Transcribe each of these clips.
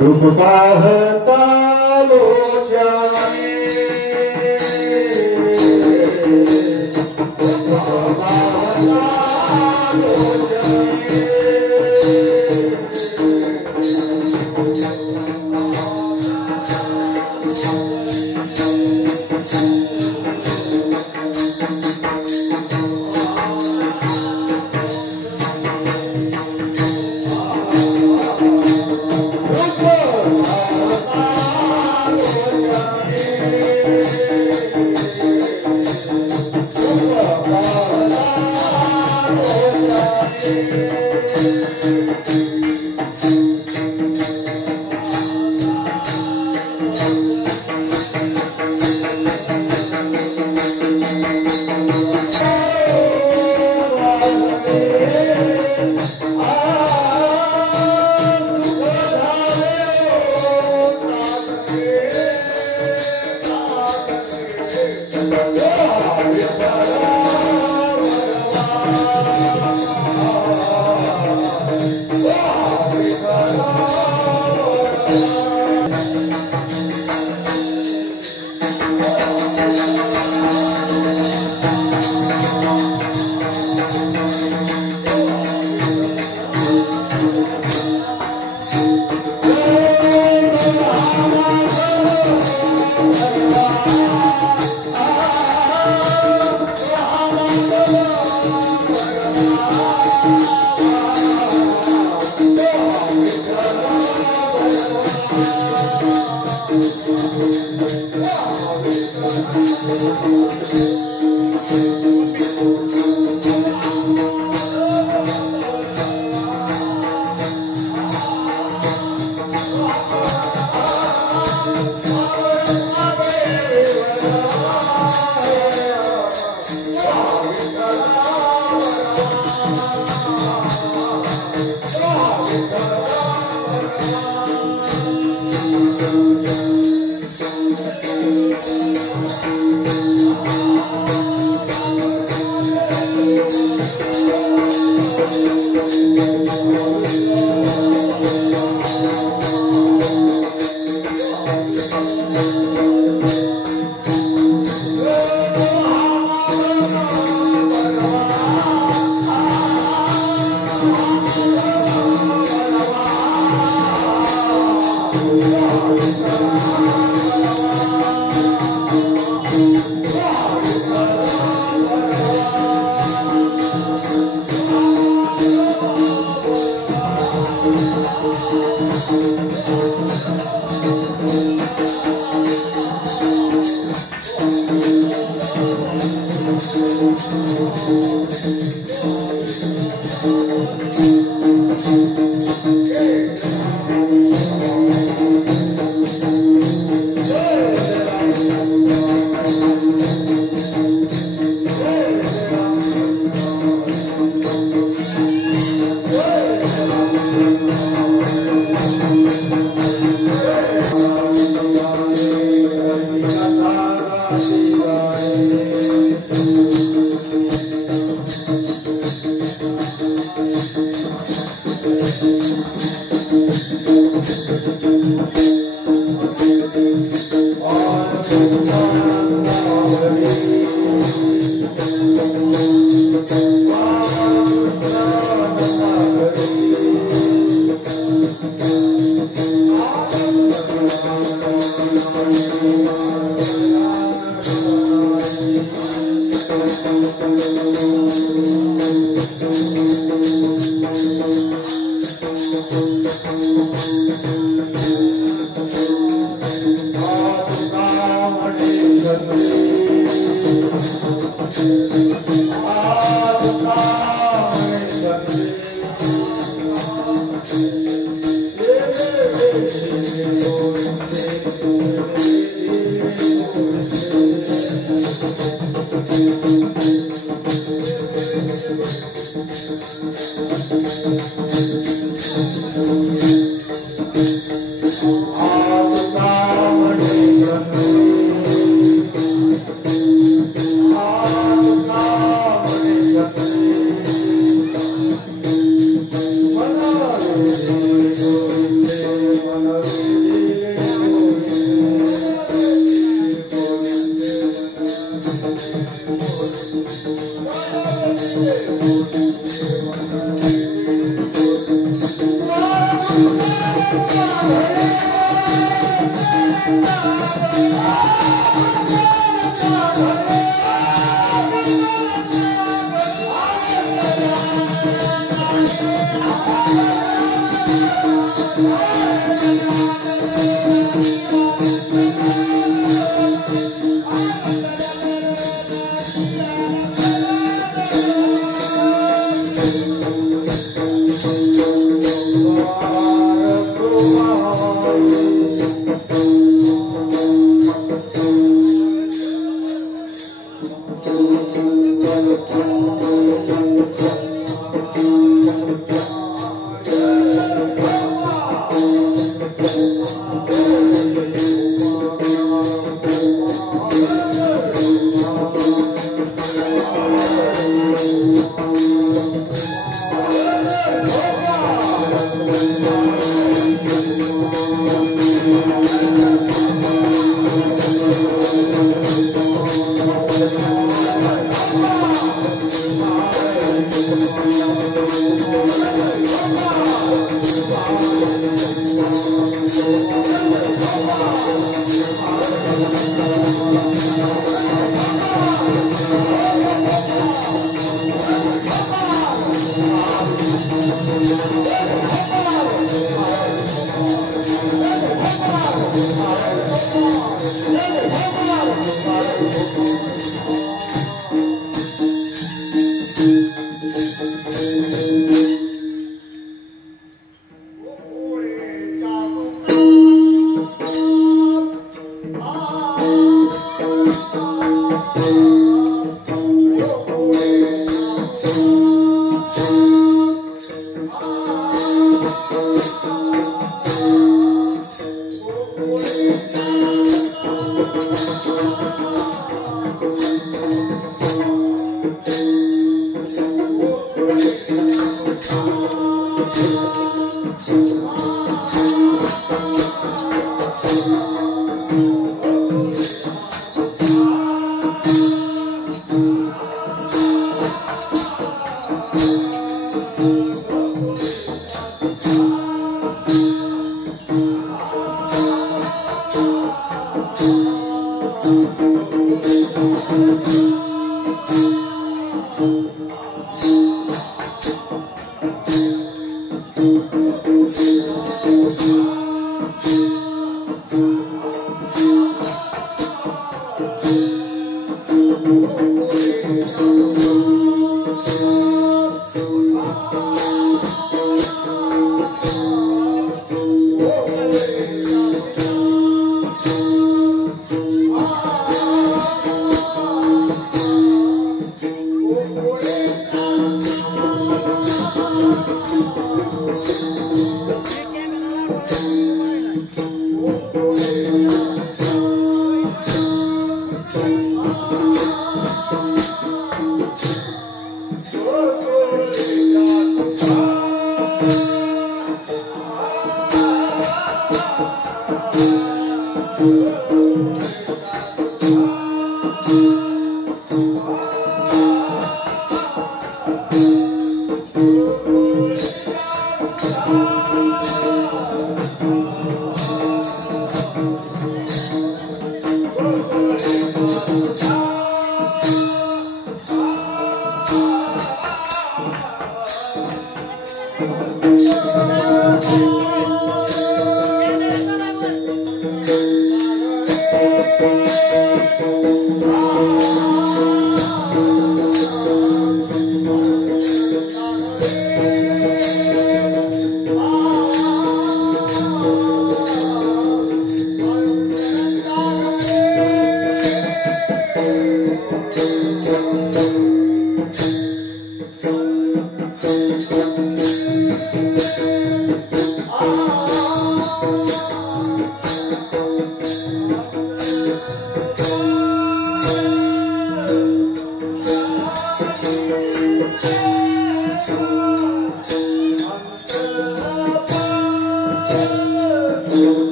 रूप पाहता लोचने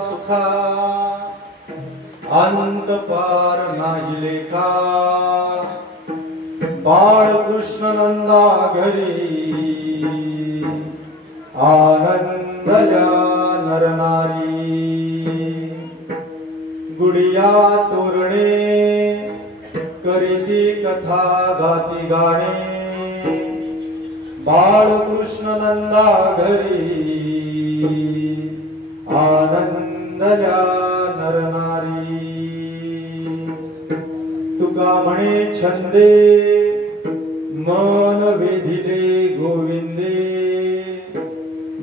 सुखा अंत पार नाही लेखा बाळ कृष्ण नंदा घरी आनंदल्या नरनारी गुडिया तोरणे करीती कथा गाती गाणे बाळ कृष्ण नंदा घरी आनंदल्या नरनारी तुका म्हणे छंदे मन वेधिले गोविंदे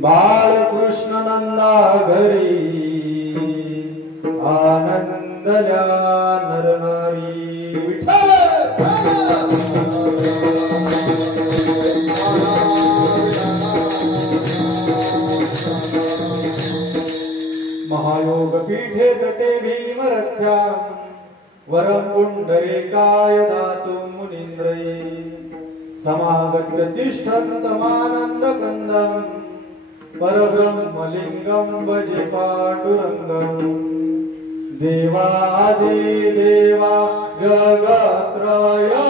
बाळ कृष्ण नंदा घरी आनंदल्या नरनारी विठ्ठल महायोग पीठे तटे भीमरथ्या वरं पुंडरीकाय दातुं मुनीन्द्रये समागत्य तिष्ठन्तमानन्दकन्दं परब्रह्मलिङ्गं भजे पाण्डुरङ्गं देवादिदेवा जगत्त्रया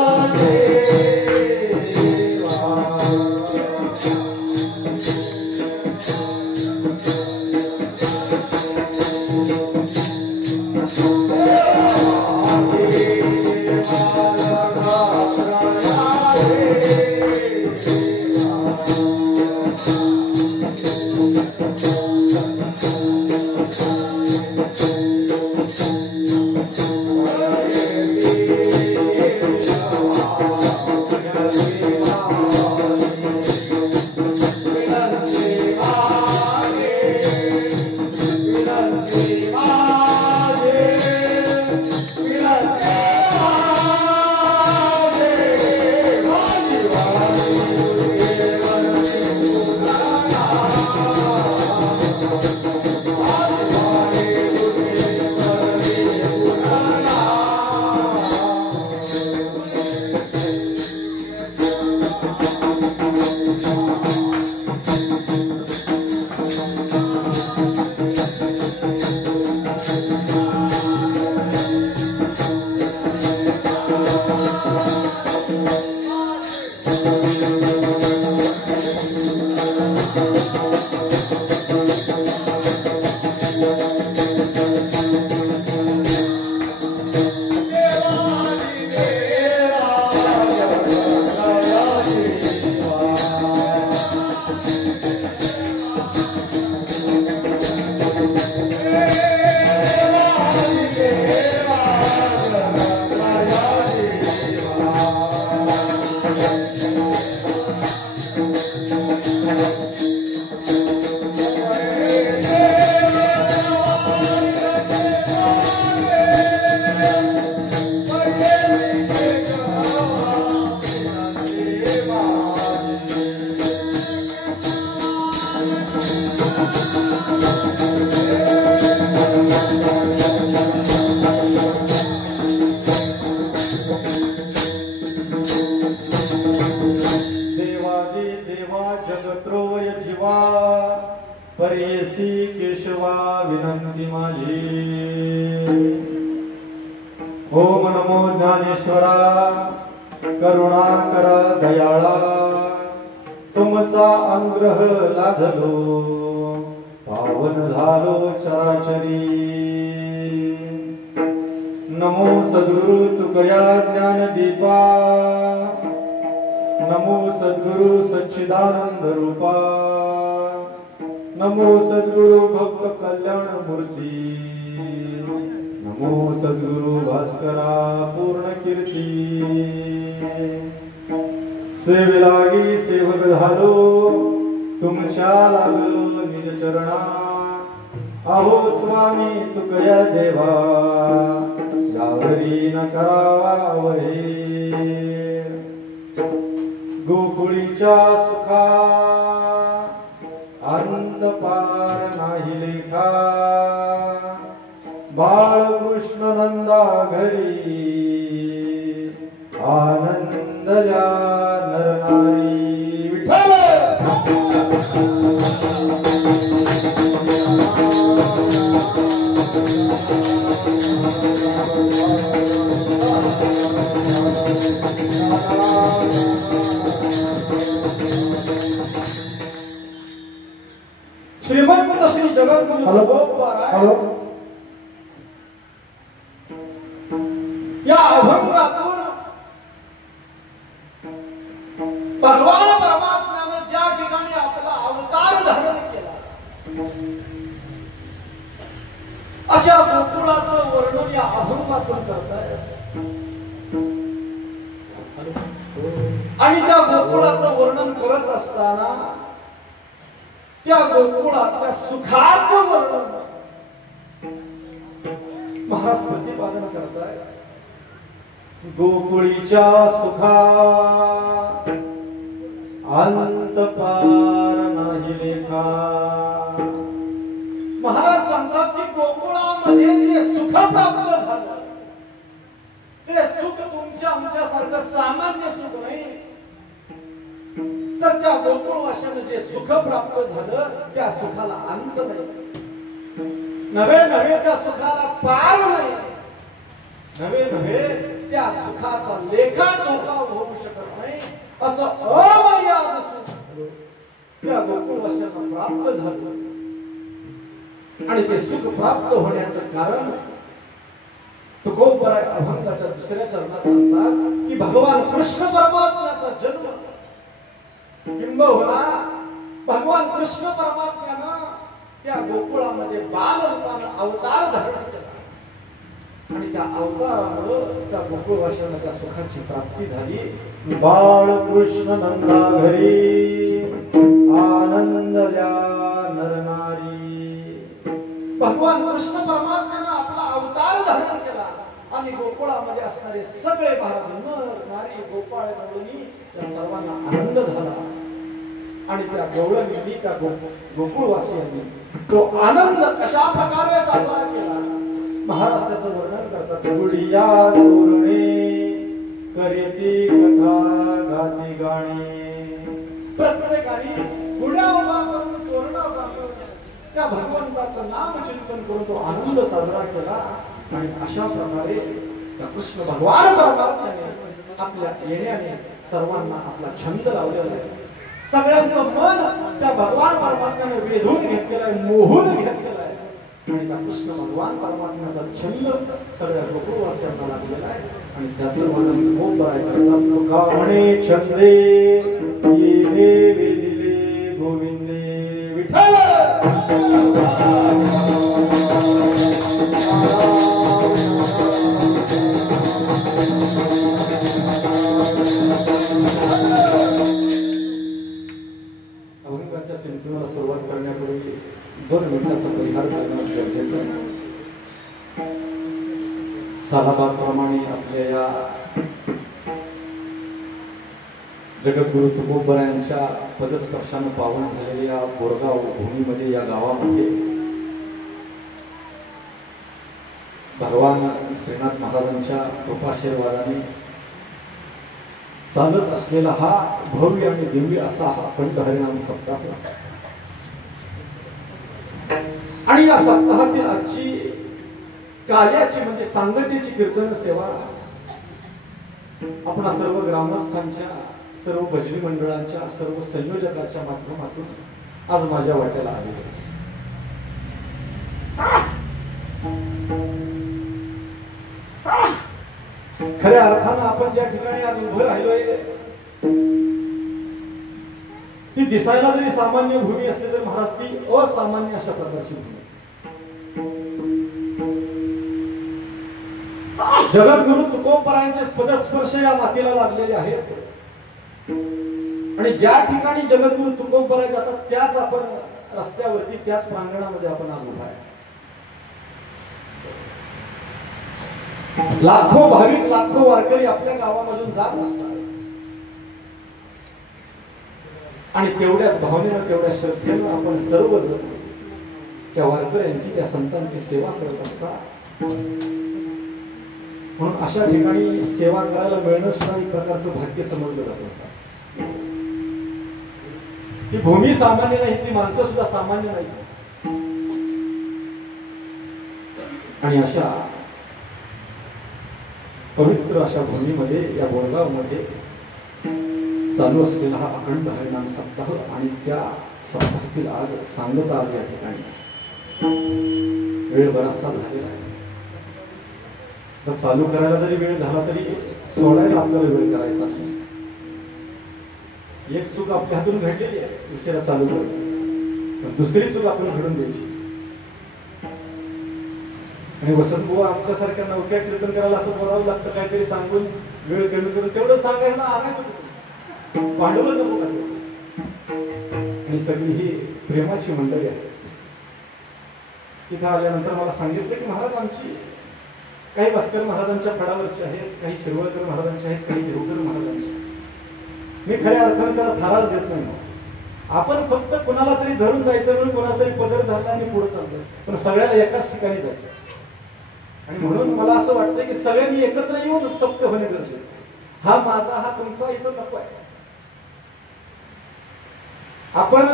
परेसी केशवा विनंती माझी ओम नमो ज्ञानेश्वरा करुणा कर दयाळा तुमचा अनुग्रह लाधलो पावन झालो चराचरी। नमो सद्गुरु तुकया ज्ञानदीपा, नमो सद्गुरु सच्चिदानंद रूपा, नमो सद्गुरु भक्त कल्याण मूर्ती, नमो सद्गुरु भास्करा पूर्ण कीर्ती। सेवेलागी सेवक झालो तुमच्या लागलो निज चरणा, अहो स्वामी तुकया देवा यावरी न करावा अवहेर। गोकुळीच्या सुखा अंत पार नाही लेखा, बाळकृष्ण नंदा घरी आनंदल्या नरनारी। विठ्ठल श्रीमंत श्री जगद्गुरु गोपाराय या अभंगातून भगवान परमात्म्याने ज्या ठिकाणी आपला अवतार धारण केला अशा गोकुळाचं वर्णन या अभंगातून करताय। आणि त्या गोकुळाचं वर्णन करत असताना त्या गोकुळातल्या सुखाचं वर्णन महाराज प्रतिपादन करताय। गोकुळीच्या सुखा अंत पार नाही लेखा। महाराज सांगतात की गोकुळामध्ये जे सुख प्राप्त झालं ते सुख तुमच्या आमच्यासारखं सामान्य सुख नाही, तर त्या गोकुळवाशाने जे सुख प्राप्त झालं त्या सुखाला अंत नाही, नव्हे नव्हे त्या सुखाला पार नाही, नव्हे नव्हे त्या सुखाचा लेखा जोखा होऊ शकत नाही, असं अमर्याद सुख त्या गोकुळवाशांना प्राप्त झालं। आणि ते सुख प्राप्त होण्याचं कारण तुकोबराय अभंगाच्या दुसऱ्या चरणात सांगतात की भगवान कृष्ण परमात्म्याचा जन्म, किंबहुना भगवान कृष्ण परमात्म्यानं त्या गोकुळामध्ये बाल रूपानं अवतार धारण केला आणि त्या अवतारामुळे त्या गोकुळवाशांना त्या सुखाची प्राप्ती झाली। बाळ कृष्ण नंदा घरी आनंदल्या नरनारी। भगवान कृष्ण परमात्म्यानं आपला अवतार धारण केला आणि गोकुळामध्ये असणारे सगळे महाराज नर नारी गोपाळ गवळणी या सर्वांना आनंद झाला। आणि त्या गवळणींनी त्या गोकुळवासियांनी तो आनंद कशा प्रकारे साजरा केला महाराज त्याचं वर्णन करतात। गुढिया तोरणे करीती कथा गाती गाणी। प्रत्येकाने गुढ्या उभा करून तोरणा उभा करून त्या भगवंताचं नाम चिंतन करून तो आनंद साजरा केला। आणि अशा प्रकारे त्या कृष्ण भगवान परमात्म्याने आपल्या येण्याने सर्वांना आपला छंद लावलेला आहे। सगळ्यांचं मन त्या भगवान परमात्म्याने वेधून घेतलेलं आहे, मोहून घेतलेलं आहे। आणि त्या कृष्ण भगवान परमात्म्याचा छंद सगळ्या गोकुळवासियांना लागलेला आहे। आणि त्याचं वर्णन तुकोबराय करतात। तुका म्हणे छंदे येणे वेदिले गोविंदे। विठ्ठल अभंगाच्या चिंतनाला सुरुवात करण्यापूर्वी 2 मिनिटाचा परिहार करणं गरजेचं आहे। सालाबाप्रमाणे आपल्या या जगद्गुरु तुकोबरायांच्या पदस्पर्शानं पावन झालेल्या बोरगाव भूमीमध्ये या गावामध्ये भगवान श्रीनाथ महाराजांच्या कृपाशीर्वादाने चालत असलेला हा भव्य आणि दिव्य असा हा अखंड हरिनाम सप्ताह। आणि या सप्ताहातील आजची कार्याची म्हणजे सांगतेची कीर्तन सेवा आपणा सर्व ग्रामस्थांच्या सर्व भजनी मंडळांच्या सर्व संयोजकांच्या माध्यमातून आज माझ्या वाट्याला आले. खऱ्या अर्थानं आपण ज्या ठिकाणी आज उभं राहिलोय ती दिसायला जरी सामान्य भूमी असली तर महाराज ती असामान्य अशा प्रकारची भूमी. जगद्गुरु तुकोबरायांचे पदस्पर्श या मातीला लागलेले आहेत आणि ज्या ठिकाणी जगद्गुरु तुकोबराय जातात त्याच आपण रस्त्यावरती त्याच प्रांगणामध्ये आपण आज उभा आहे. लाखो भाविक लाखो वारकरी आपल्या गावामधून जात असतात आणि तेवढ्याच भावनेनं तेवढ्या श्रद्धेनं आपण सर्वजण त्या वारकऱ्यांची त्या संतांची सेवा करत असतात. म्हणून अशा ठिकाणी सेवा करायला मिळणं सुद्धा एक प्रकारचं भाग्य समजलं जातं. ती भूमी सामान्य नाही, ती माणसं सुद्धा सामान्य नाही. आणि अशा पवित्र अशा भूमीमध्ये या बोरगावमध्ये चालू असलेला हा अखंड हरिनाम सप्ताह आणि त्या सप्ताहातील आज सांगत आज या ठिकाणी वेळ बराचसा झालेला आहे. तर चालू करायला जरी वेळ झाला तरी सोडायला आपल्याला वेळ करायचा नाही. एक चूक आपल्या हातून घडलेली आहे, उशिरा चालू कर, पण दुसरी चूक आपण घडून द्यायची. आणि वसंतबुवा आमच्यासारख्या नौक्या कीर्तन करायला असं बोलावं लागतं, काहीतरी सांगून वेळ कमी करून तेवढं सांगायला आणायचं भांडवल नको का. आणि सगळी ही प्रेमाची मंडळी आहे. तिथं आल्यानंतर मला सांगितलं की महाराज आमची काही भास्कर महाराजांच्या फडावरचे आहेत, काही शिरवळकर महाराजांचे आहेत, काही देवकर महाराजांचे. मी खऱ्या अर्थाने त्याला थाराच देत नाही. आपण फक्त कोणाला तरी धरून जायचं म्हणून कोणाला तरी पदर धरला आणि पुढे चालतोय, पण सगळ्याला एकाच ठिकाणी जायचं. आणि म्हणून मला असं वाटतं की सगळ्यांनी एकत्र येऊन सप्त होणे गरजेचं आहे. हा माझा हा तुमचा इथं नको आहे. आपण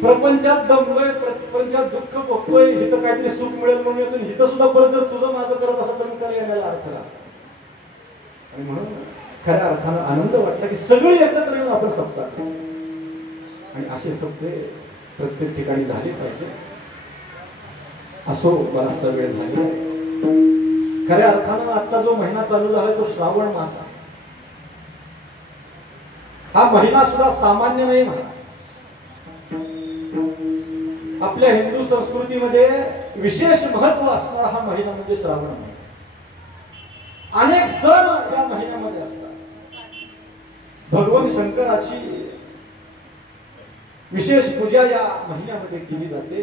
प्रपंचात दमलोय, प्रपंचात दुःख भोगतोय, इथं काहीतरी सुख मिळेल म्हणून येतो, इथं सुद्धा परत जर तुझं माझं करत असं तर त्याला येण्याला अर्थ राहतो. आणि म्हणून खऱ्या अर्थानं आनंद वाटला की सगळे एकत्र येऊन आपण सप्ताह आणि असे सप्ते प्रत्येक ठिकाणी झाले पाहिजे. असो बराचसा वेळ झालेला आहे. खऱ्या अर्थानं आता जो महिना चालू झाला तो श्रावण मास आहे. हा महिना सुद्धा सामान्य नाही म्हणा. आपल्या हिंदू संस्कृतीमध्ये विशेष महत्व असणारा हा महिना म्हणजे श्रावण महिना. अनेक सण या महिन्यामध्ये असतात. भगवान शंकराची विशेष पूजा या महिन्यामध्ये केली जाते.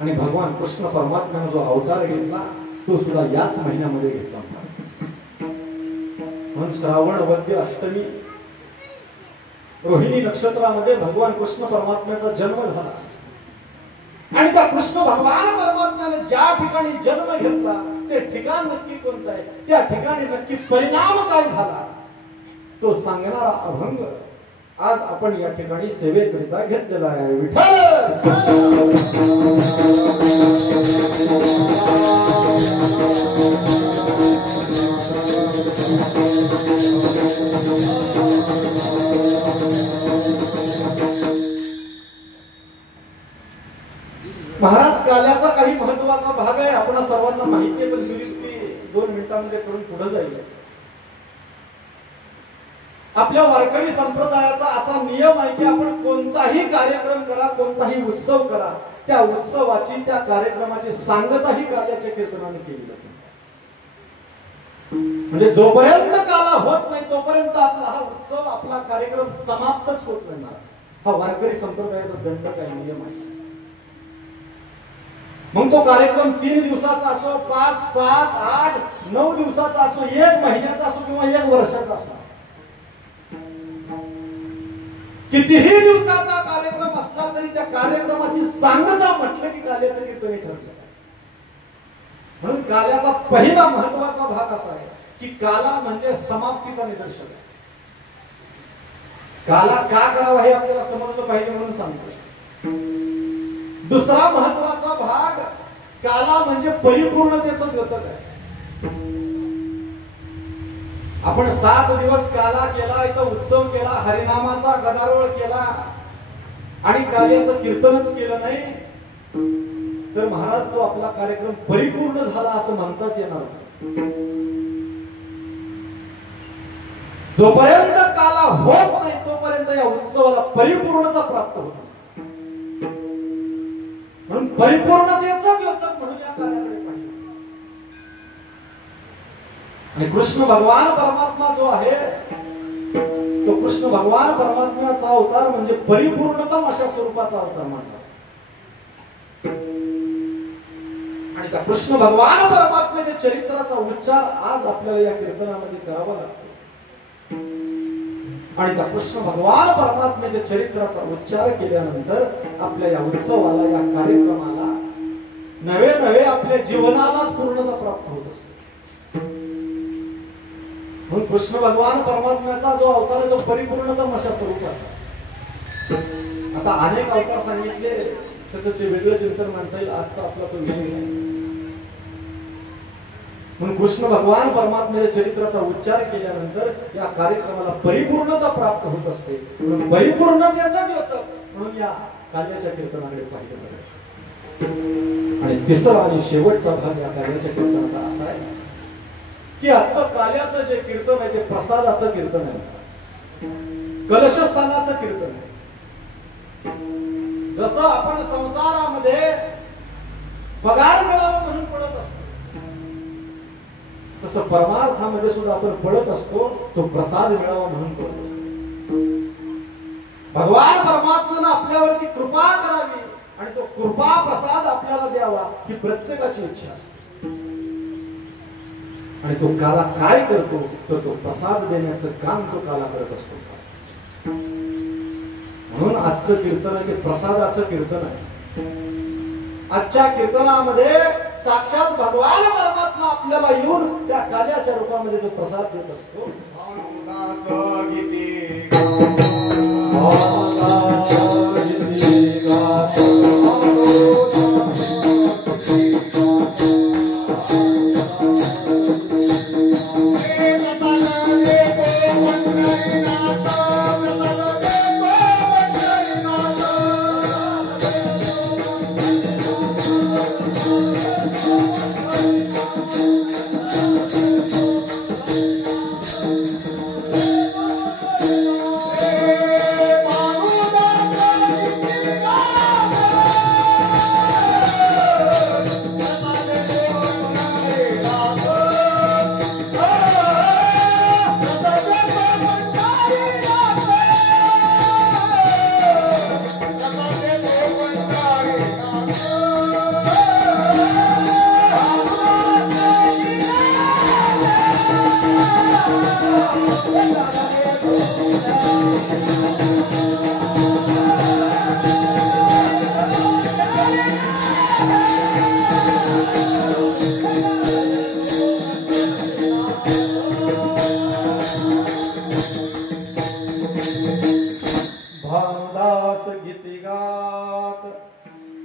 आणि भगवान कृष्ण परमात्म्याने जो अवतार घेतला तो सुद्धा याच महिन्यामध्ये घेतला. म्हणून श्रावण वद्य अष्टमी रोहिणी नक्षत्रामध्ये भगवान कृष्ण परमात्म्याचा जन्म झाला. आणि त्या कृष्ण भगवान परमात्म्याने ज्या ठिकाणी जन्म घेतला ते ठिकाण नक्की कोणतं आहे, त्या ठिकाणी नक्की परिणाम काय झाला तो सांगणारा अभंग आज आपण या ठिकाणी सेवेकरिता घेतलेला आहे. विठ्ठल महाराज काल्याचा काही महत्वाचा भाग आहे, आपण सर्वांना माहिती आहे, पण ती 2 मिनिटांमध्ये करून पुढे जाईल. आपल्या वारकरी संप्रदायाचा असा नियम आहे की आपण कोणताही कार्यक्रम करा, कोणताही उत्सव करा, त्या उत्सवाची त्या कार्यक्रमाची सांगताही काल्याच्या कीर्तनाने केली जाते. म्हणजे जोपर्यंत काला होत नाही तोपर्यंत आपला हा उत्सव आपला कार्यक्रम समाप्तच होत नाही. हा वारकरी संप्रदायाचा दंडक आहे, नियम आहे. मग तो कार्यक्रम 3 दिवसाचा असो, 5, 7, 8, 9 दिवसाचा असो, 1 महिन्याचा असो किंवा 1 वर्षाचा असो, कितीही दिवसाचा कार्यक्रम असला तरी त्या कार्यक्रमाची सांगता म्हटलं की काल्याचं कीर्तन ठरलं. म्हणून काल्याचा पहिला महत्वाचा भाग असा आहे की काला म्हणजे समाप्तीचा निदर्शक आहे. काला का करावा हे आपल्याला समजलं पाहिजे म्हणून सांगतो. दुसरा महत्वाचा भाग काला म्हणजे परिपूर्णतेचं द्योतक आहे. आपण 7 दिवस काला केला, इथं उत्सव केला, हरिनामाचा गदारोळ केला आणि काल्याचं कीर्तनच केलं नाही तर महाराज तो आपला कार्यक्रम परिपूर्ण झाला असं म्हणताच येणार नाही. जोपर्यंत काला होत नाही तोपर्यंत या उत्सवाला परिपूर्णता प्राप्त होत नाही. म्हणून परिपूर्णतेचा द्योतक म्हणून या कार्याकडे पाहिजे. आणि कृष्ण भगवान परमात्मा जो आहे तो कृष्ण भगवान परमात्म्याचा अवतार म्हणजे परिपूर्णतम अशा स्वरूपाचा अवतार मानला. आणि त्या कृष्ण भगवान परमात्म्याच्या चरित्राचा उच्चार आज आपल्याला या कीर्तनामध्ये करावा लागतो. आणि त्या कृष्ण भगवान परमात्म्याच्या चरित्राचा उच्चार केल्यानंतर आपल्या या उत्सवाला, या कार्यक्रमाला नवे नवे आपल्या जीवनालाच पूर्णता प्राप्त होत असते. म्हणून कृष्ण भगवान परमात्म्याचा जो अवतार आहे तो परिपूर्णतम अशा स्वरूपाचा. आता अनेक अवतार सांगितले त्याचे वेगळं चिंतन मांडता येईल, आजचा आपला तो विषय नाही. म्हणून कृष्ण भगवान परमात्म्याच्या चरित्राचा उच्चार केल्यानंतर या कार्यक्रमाला परिपूर्णता प्राप्त होत असते. म्हणून परिपूर्णतेचा द्योतक म्हणून या कार्याच्या कीर्तनाकडे पाहिलं. आणि तिसरा आणि शेवटचा भाग या कार्याच्या कीर्तनाचा असा आहे की आजचं कार्याचं जे कीर्तन आहे ते प्रसादाचं कीर्तन आहे, कलशस्थानाचं कीर्तन आहे. जसं आपण संसारामध्ये पगार मिळावा म्हणून पडत असतो तसं परमार्थामध्ये सुद्धा आपण पडत असतो, तो प्रसाद मिळावा म्हणून पडत असतो. भगवान परमात्म्यानं आपल्यावरती कृपा करावी आणि तो कृपा प्रसाद आपल्याला द्यावा ही प्रत्येकाची इच्छा असते. आणि तो काला काय करतो तर तो प्रसाद देण्याचं काम तो काला करत असतो. म्हणून आजचं कीर्तन आहे ते प्रसादाचं कीर्तन आहे. आजच्या कीर्तनामध्ये साक्षात भगवान परमात्मा आपल्याला येऊन त्या काल्याच्या रूपामध्ये जो प्रसाद देत असतो.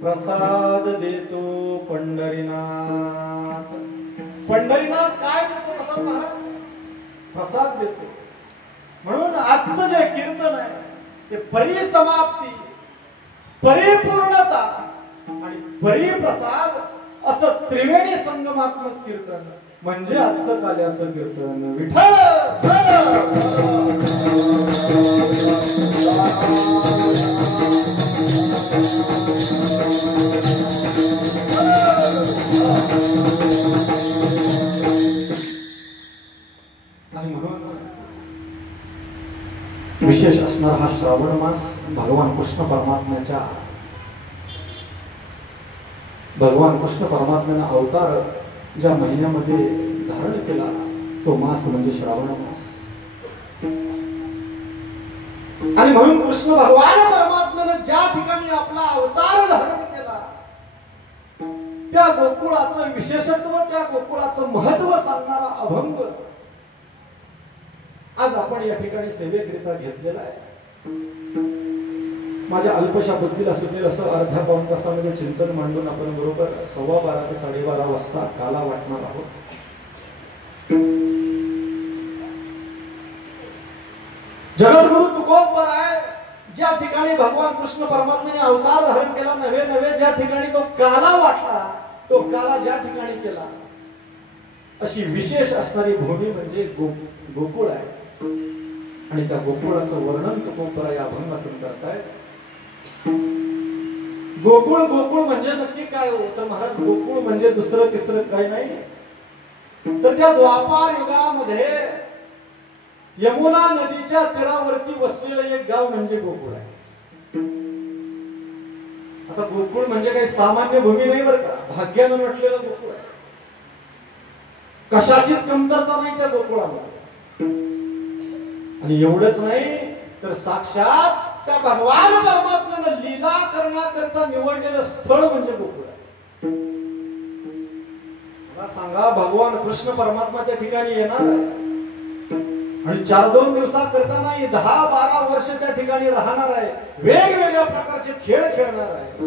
प्रसाद देतो पंढरीनाथ. पंढरीनाथ काय देतो? प्रसाद महाराज प्रसाद देतो. म्हणून आजचं जे कीर्तन आहे ते परिसमाप्ती, परिपूर्णता आणि परिप्रसाद असं त्रिवेणी संगमात्मक कीर्तन म्हणजे आजचं काल्याचं कीर्तन. विठ्ठल आणि म्हणून विशेष असणार हा श्रावण मास भगवान कृष्ण परमात्म्याने अवतार ज्या महिन्यामध्ये धारण केला तो मास म्हणजे श्रावण मास. आणि म्हणून कृष्ण भगवान परमात्म्याने ज्या ठिकाणी आपला अवतार धारण केला त्या गोकुळाचं विशेषत्व, त्या गोकुळाचं महत्व सांगणारा अभंग आज आपण या ठिकाणी सेवेकरिता घेतलेला आहे. माझ्या अल्पशा बुद्धीला सुचेल असं अर्ध्या पाऊण तासामध्ये चिंतन मांडून आपण बरोबर 12:15 ते 12:30 वाजता काला वाटणार आहोत. ज्या ठिकाणी भगवान कृष्ण परमात्म्याने अवतार धारण केला, नवे नवे ज्या ठिकाणी तो काला वाटला, तो काला ज्या ठिकाणी केला, अशी विशेष असणारी भूमी म्हणजे गोकुळ आहे. आणि त्या गोकुळाचं वर्णन तुकोबराय या अभंगातून करताय. गोकुळ गोकुळ म्हणजे नक्की काय हो? तर महाराज गोकुळ म्हणजे दुसरं तिसरं काही नाही, तर त्या द्वापार युगामध्ये यमुना नदीच्या तीरावरती वसलेलं एक गाव म्हणजे गोकुळ आहे. आता गोकुळ म्हणजे काही सामान्य भूमी नाही बरं का, भाग्यानं म्हटलेलं गोकुळ आहे. कशाचीच कमतरता नाही त्या गोकुळामध्ये. आणि एवढंच नाही तर साक्षात त्या भगवान परमात्म्यानं लीला करण्याकरता निवडलेलं स्थळ म्हणजे गोकुळ आहे. मला सांगा, भगवान कृष्ण परमात्मा त्या ठिकाणी येणार आहे आणि 4-2 दिवसाकरता नाही, 10-12 वर्ष त्या ठिकाणी राहणार आहे, वेगवेगळ्या प्रकारचे खेळ खेळणार आहे.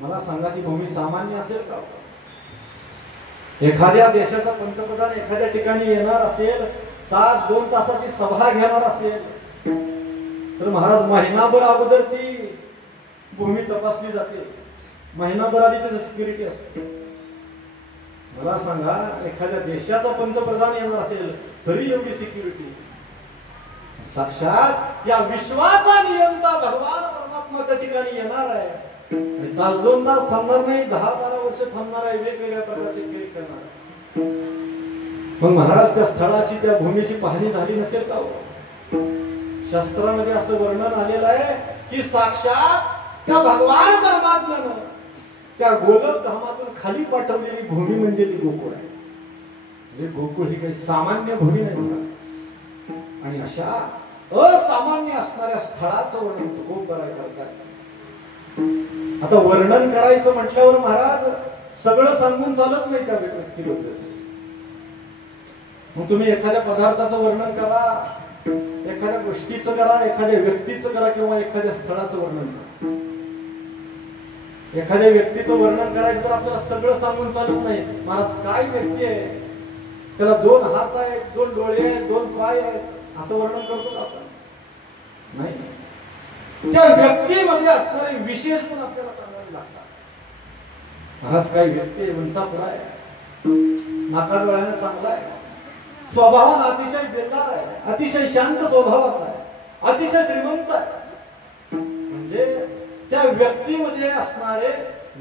मला सांगा, ती भूमी सामान्य असेल का? एखाद्या देशाचा पंतप्रधान एखाद्या ठिकाणी येणार असेल, 1-2 तासाची सभा घेणार असेल, तर महाराज महिनाभर अगोदर ती भूमी तपासली जाते. महिनाभर आधी त्याची सिक्युरिटी असते. मला सांगा, एखाद्या देशाचा पंतप्रधान येणार असेल तरी एवढी सिक्युरिटी. साक्षात या विश्वाचा नियंता भगवान परमात्मा त्या ठिकाणी येणार आहे आणि 1-2 तास थांबणार नाही, 10-12 वर्ष थांबणार आहे, वेगवेगळ्या प्रकारचे खेळ करणार आहे. मग महाराज त्या स्थळाची, त्या भूमीची पाहणी झाली नसेल का? शास्त्रामध्ये असं वर्णन आलेलं आहे की साक्षात त्या भगवान परमात्म्यानं त्या गोलक धामातून खाली पाठवलेली भूमी म्हणजे ती गोकुळ आहे. म्हणजे गोकुळ ही काही सामान्य भूमी नाही. आणि अशा असामान्य असणाऱ्या स्थळाचं वर्णन तुकोबराय करतात. आता वर्णन करायचं म्हटल्यावर महाराज सगळं सांगून चालत नाही त्या व्यक्तीबद्दल. मग तुम्ही एखाद्या पदार्थाचं वर्णन करा, एखाद्या गोष्टीचं करा, एखाद्या व्यक्तीचं करा, किंवा एखाद्या स्थळाचं वर्णन करा. एखाद्या व्यक्तीचं वर्णन करायचं तर आपल्याला सगळं सांगून चालत नाही. महाराज काय व्यक्ती आहे, त्याला 2 हात आहेत, 2 डोळे आहेत, 2 पाय आहेत, असं वर्णन करतो का आपण? नाही. त्या व्यक्तीमध्ये असणारे विशेष गुण आपल्याला सांगावे लागतात. महाराज काय व्यक्ती आहे, उंचापुरा आहे, नाका डोळ्याने चांगला आहे, स्वभावान अतिशय दिलदार आहे, अतिशय शांत स्वभावाचा आहे, अतिशय श्रीमंत आहे. म्हणजे त्या व्यक्तीमध्ये असणारे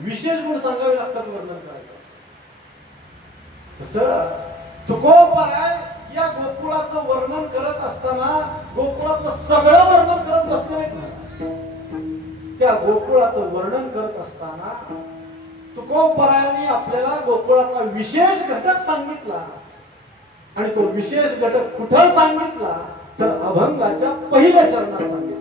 विशेष गुण सांगावे लागतात वर्णन करायचं. तसं तुकोबराय या गोकुळाचं वर्णन करत असताना गोकुळाचं सगळं वर्णन करत बसले नाही. त्या गोकुळाचं वर्णन करत असताना तुकोबरायांनी आपल्याला गोकुळाचा विशेष घटक सांगितला. आणि तो विशेष घटक कुठं सांगितला तर अभंगाच्या पहिल्या चरणात सांगितला.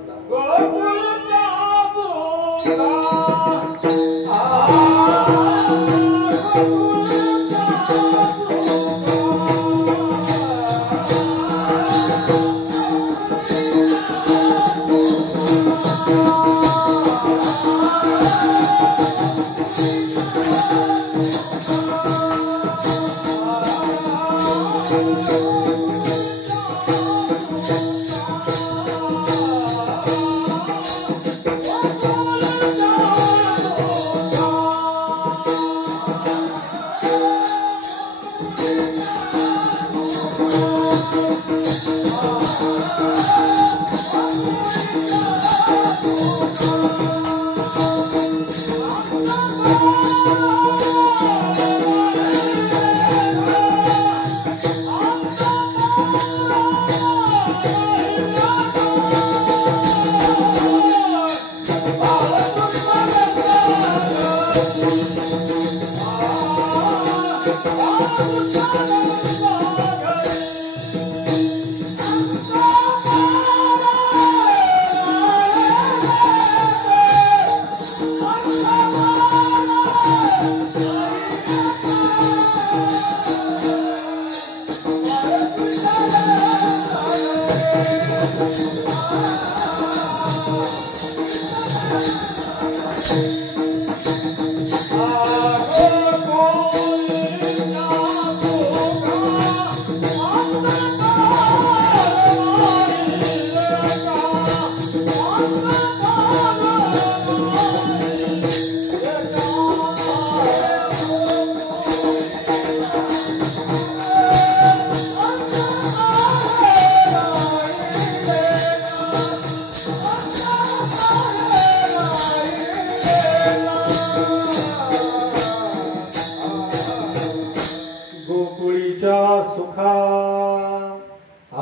सुखा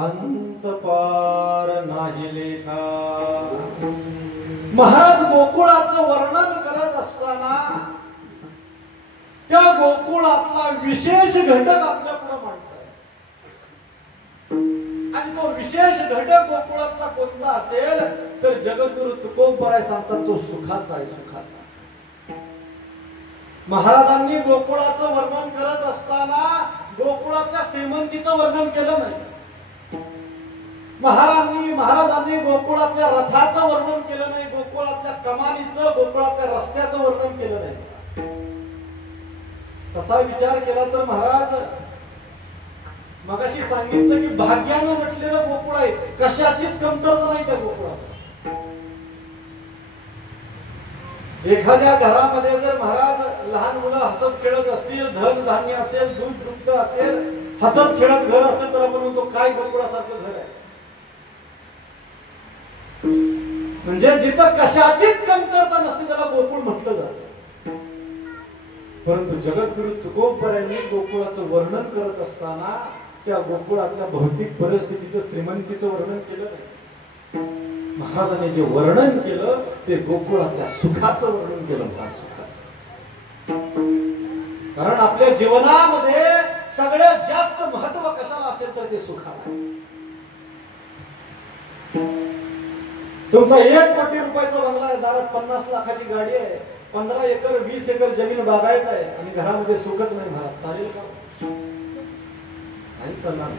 अंत पार नाही लेखा. महाराज गोकुळाचं वर्णन करत असताना त्या गोकुळातला विशेष घटक आपल्या पुढे मांडतात. आणि तो विशेष घटक गोकुळातला कोणता असेल तर जगद्गुरु तुकोबराय सांगतात तो सुखाचा आहे. सुखाचा. महाराजांनी गोकुळाचं वर्णन करत असताना गोकुळातल्या श्रीमंतीचं वर्णन केलं नाही. महाराजांनी गोकुळातल्या रथाचं वर्णन केलं नाही. गोकुळातल्या कमानीचं, गोकुळातल्या रस्त्याचं वर्णन केलं नाही. तसा विचार केला तर महाराज मगाशी सांगितलं की भाग्यानं नटलेलं गोकुळ आहे. कशाचीच कमतरता नाही त्या गोकुळात. एखाद्या घरामध्ये जर महाराज लहान मुलं हसत खेळत असतील, धन धान्य असेल, दूध दुग्ध असेल, हसत खेळत घर असेल तर आपण म्हणतो काय गोकुळासारखं घर आहे. म्हणजे जिथं कशाचीच कमतरता नसते त्याला गोकुळ म्हटलं जातं. परंतु जगद्गुरु तुकोबरायांनी गोकुळाचं वर्णन करत असताना त्या गोकुळातल्या भौतिक परिस्थितीचं, श्रीमंतीचं वर्णन केलं नाही. महाराजांनी जे वर्णन केलं ते गोकुळातल्या सुखाचं वर्णन केलं. सुखाचं. कारण आपल्या जीवनामध्ये सगळ्यात जास्त महत्व कशाला असेल तर ते सुखाला. तुमचा 1 कोटी रुपयाचा बंगला आहे, दारात 50 लाखाची गाडी आहे, 15 एकर 20 एकर जमीन बागायत आहे आणि घरामध्ये सुखच नाही. महाराज चालेल का? नाही चालणार.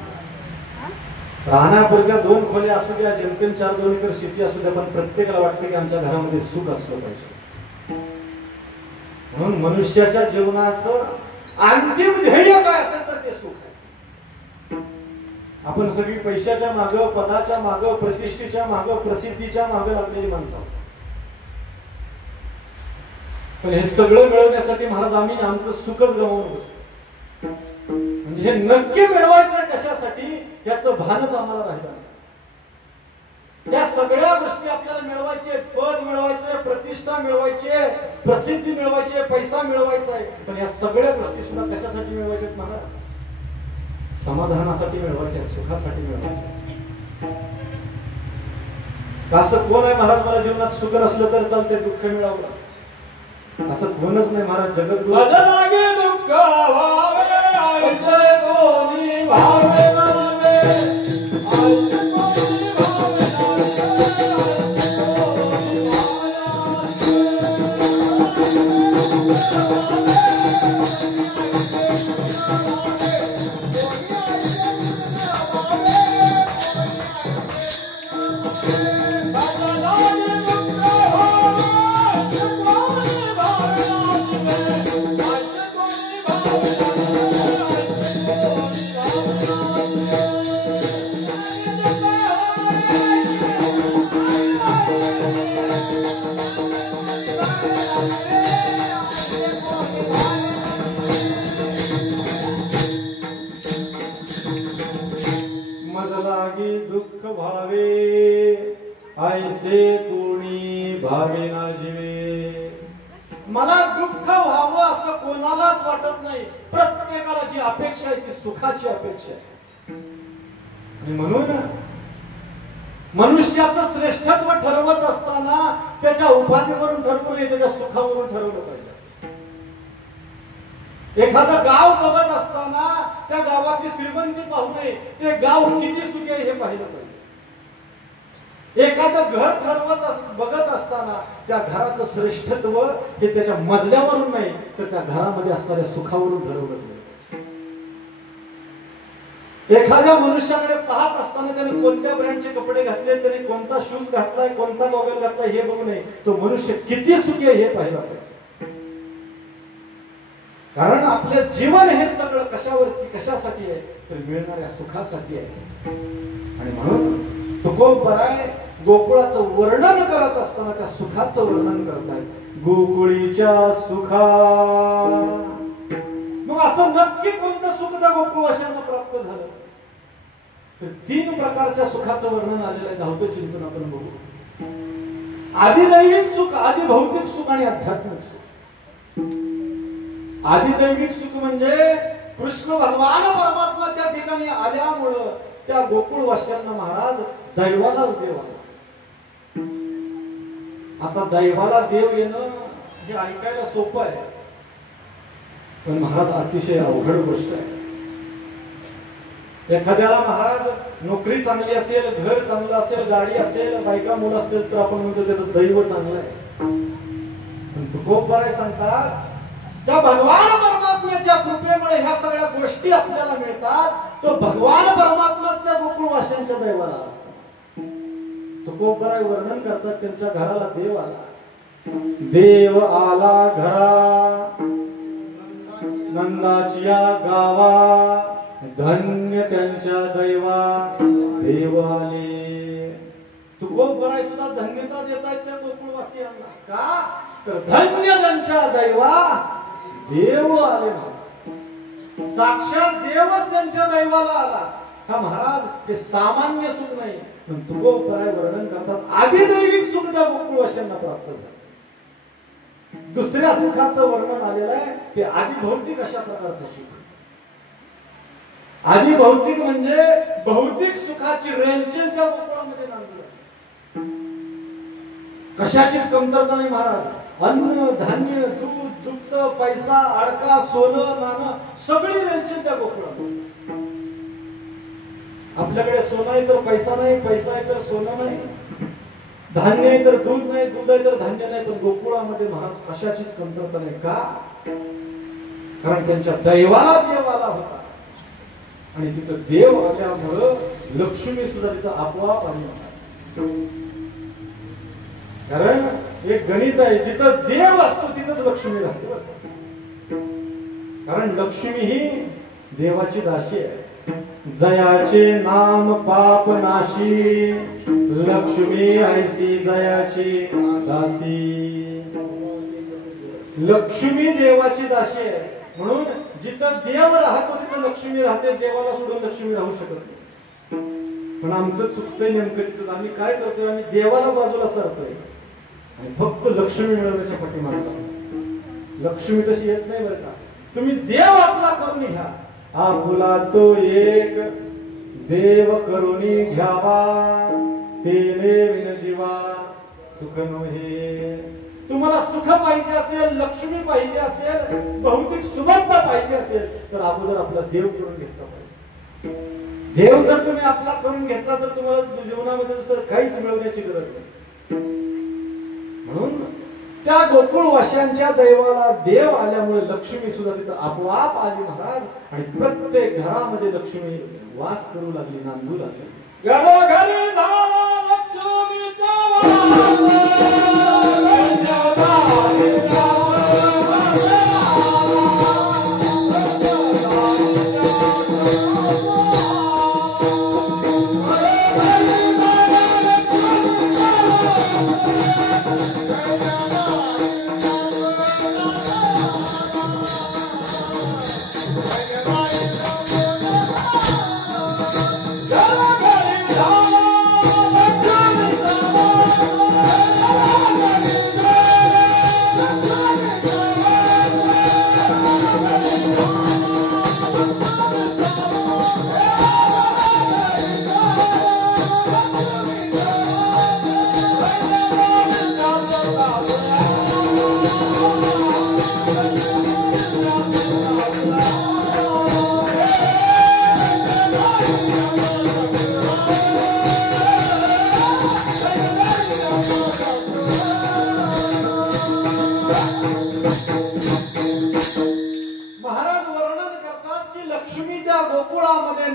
राहण्यापुरत्या 2 खोल्या असू द्या, जेमतेम 4-2 एकर शेती असू द्या, पण प्रत्येकाला वाटतं की आमच्या घरामध्ये सुख असलं पाहिजे. म्हणून मनुष्याच्या जीवनाचं अंतिम ध्येय काय असेल तर ते सुख आहे. आपण सगळी पैशाच्या मागं, पदाच्या मागं, प्रतिष्ठेच्या मागं, प्रसिद्धीच्या मागं लागलेली माणसं. पण हे सगळं मिळवण्यासाठी महाराज आम्ही आमचं सुखच गमावून बसतो. म्हणजे हे नक्की मिळवायचं कशासाठी याचं भानच आम्हाला राहिलं नाही. या सगळ्या गोष्टी आपल्याला मिळवायचे, पद मिळवायचे, प्रतिष्ठा मिळवायची, प्रसिद्धी मिळवायची, पैसा मिळवायचा आहे. पण या सगळ्या गोष्टी सुद्धा कशासाठी मिळवायच्या महाराज? समाधानासाठी मिळवायचे, सुखासाठी मिळवायचे. असं कोण आहे महाराज मला जीवनात सुख नसलं तर चालते, दुःख मिळावं असं कोणच नाही महाराज. जगद्गुरु दुःख भावे ऐसे कोणी भावे ऐसे कोणी भावे ना जीवे. मला दुःख व्हावं असं कोणालाच वाटत नाही. प्रत्येकाला जी अपेक्षा आहे ती सुखाची अपेक्षा आहे. आणि म्हणून मनुष्याचं श्रेष्ठत्व ठरवत असताना त्याच्या उपाधीवरून ठरवू नये, त्याच्या सुखावरून ठरवलं पाहिजे. एखादं गाव बघत असताना त्या गावातली श्रीमंती पाहू नये, ते गाव किती सुखी आहे हे पाहिलं पाहिजे. एखादं घर बघत असताना त्या घराचं श्रेष्ठत्व हे त्याच्या मजल्यावरून नाही तर त्या घरामध्ये असणाऱ्या सुखावरून ठरवलं पाहिजे. एखाद्या मनुष्याकडे पाहत असताना त्याने कोणत्या ब्रँडचे कपडे घातले, त्याने कोणता शूज घातलाय, कोणता गॉगल घातलाय हे बघू नये, तो मनुष्य किती सुखी आहे हे पाहिलं पाहिजे. कारण आपलं जीवन हे सगळं कशावरती, कशासाठी आहे तर मिळणाऱ्या सुखासाठी आहे. आणि म्हणून तुकोबराय गोकुळाचं वर्णन करत असताना त्या सुखाचं वर्णन करतायत. गोकुळीच्या सुखा. मग असं नक्की कोणतं सुख त्या गोकुळवाशांना प्राप्त झालं? तर 3 प्रकारच्या सुखाचं वर्णन आलेलं आहे. धावतो चिंतन आपण बघू. आदिदैविक सुख, आदिभौतिक सुख आणि आध्यात्मिक सुख. आदिदैविक सुख म्हणजे कृष्ण भगवान परमात्मा त्या ठिकाणी आल्यामुळं त्या गोकुळवाशांना महाराज दैवालाच देव आला. आता दैवाला देव येणं हे ऐकायला सोपं आहे, पण महाराज अतिशय अवघड गोष्ट आहे. एखाद्याला महाराज नोकरी चांगली असेल, घर चांगलं असेल, गाडी असेल, बायका मुलं असतील तर आपण म्हणतो त्याचं दैव चांगलं आहे. पण तुकोबराय सांगतात ज्या भगवान परमात्म्याच्या कृपेमुळे ह्या सगळ्या गोष्टी आपल्याला मिळतात, तो भगवान परमात्माच त्या गोकुळवाशांच्या दैवाला. तुकोबराय वर्णन करतात त्यांच्या घराला देव आला. देव आला घरा नंदाचिया गावा, धन्य त्यांच्या दैवा देव आले. तुकोबराय सुद्धा धन्यता देतात त्या गोकुळवासियांना. का तर धन्य त्यांच्या दैवा देव आले. साक्षात देवच त्यांच्या दैवाला आला. हा महाराज हे सामान्य सुख नाही, पण तुकोबराय वर्णन करतात आदिदैविक सुख त्या गोकुळवाशांना प्राप्त झालं. दुसऱ्या सुखाचं वर्णन आलेलं आहे ते आदिभौतिक अशा प्रकारचं सुख. आदिभौतिक म्हणजे भौतिक सुखाची रेलचेल त्या गोकुळामध्ये नांदली. कशाचीच कमतरता नाही महाराज. अन्न धान्य दूध दुग्ध पैसा अडका सोनं नाणं सगळी रेलचेल त्या गोकुळामध्ये. आपल्याकडे सोनं आहे तर पैसा नाही, पैसा आहे तर सोनं नाही, धान्य आहे तर दूध नाही, दूध आहे तर धान्य नाही. पण गोकुळामध्ये महाराज कशाचीच कमतरता नाही. का? कारण त्यांच्या दैवाला देव आला होता आणि तिथं देव आल्यामुळं लक्ष्मी सुद्धा तिथं आपोआप आली. कारण एक गणित आहे, जिथं देव असतो तिथंच लक्ष्मी राहते. कारण लक्ष्मी ही देवाची दासी आहे. जयाचे नाम पाप नाशी, लक्ष्मी ऐसी जयाची दासी. लक्ष्मी देवाची दासी आहे. म्हणून जिथं देव राहतो तिथं लक्ष्मी राहते. देवाला सोडून लक्ष्मी राहू शकत नाही. पण आमचं चुकतंय नेमकं तिथं. आम्ही काय करतोय? आम्ही देवाला बाजूला सरतोय आणि फक्त लक्ष्मी मिळवण्याच्या पाठीमागे. लक्ष्मी तशी येत नाही बरं का. तुम्ही देव आपला करून घ्या. आपुला तो एक देव करुणी घ्यावा, तेने विन जीवा सुख नोहे. तुम्हाला सुख पाहिजे असेल, लक्ष्मी पाहिजे असेल, भौतिक सुबत्ता पाहिजे असेल तर अगोदर आपला देव करून घेतला पाहिजे. देव जर तुम्ही आपला करून घेतला तर तुम्हाला जीवनामध्ये दुसरं काहीच मिळवण्याची गरज नाही. म्हणून त्या गोकुळवाशांच्या दैवाला देव आल्यामुळे लक्ष्मी सुद्धा तिथं आपोआप आली महाराज. आणि प्रत्येक घरामध्ये लक्ष्मी वास करू लागली, नांदू लागली. घरोघरी झाला लक्ष्मीचा वास.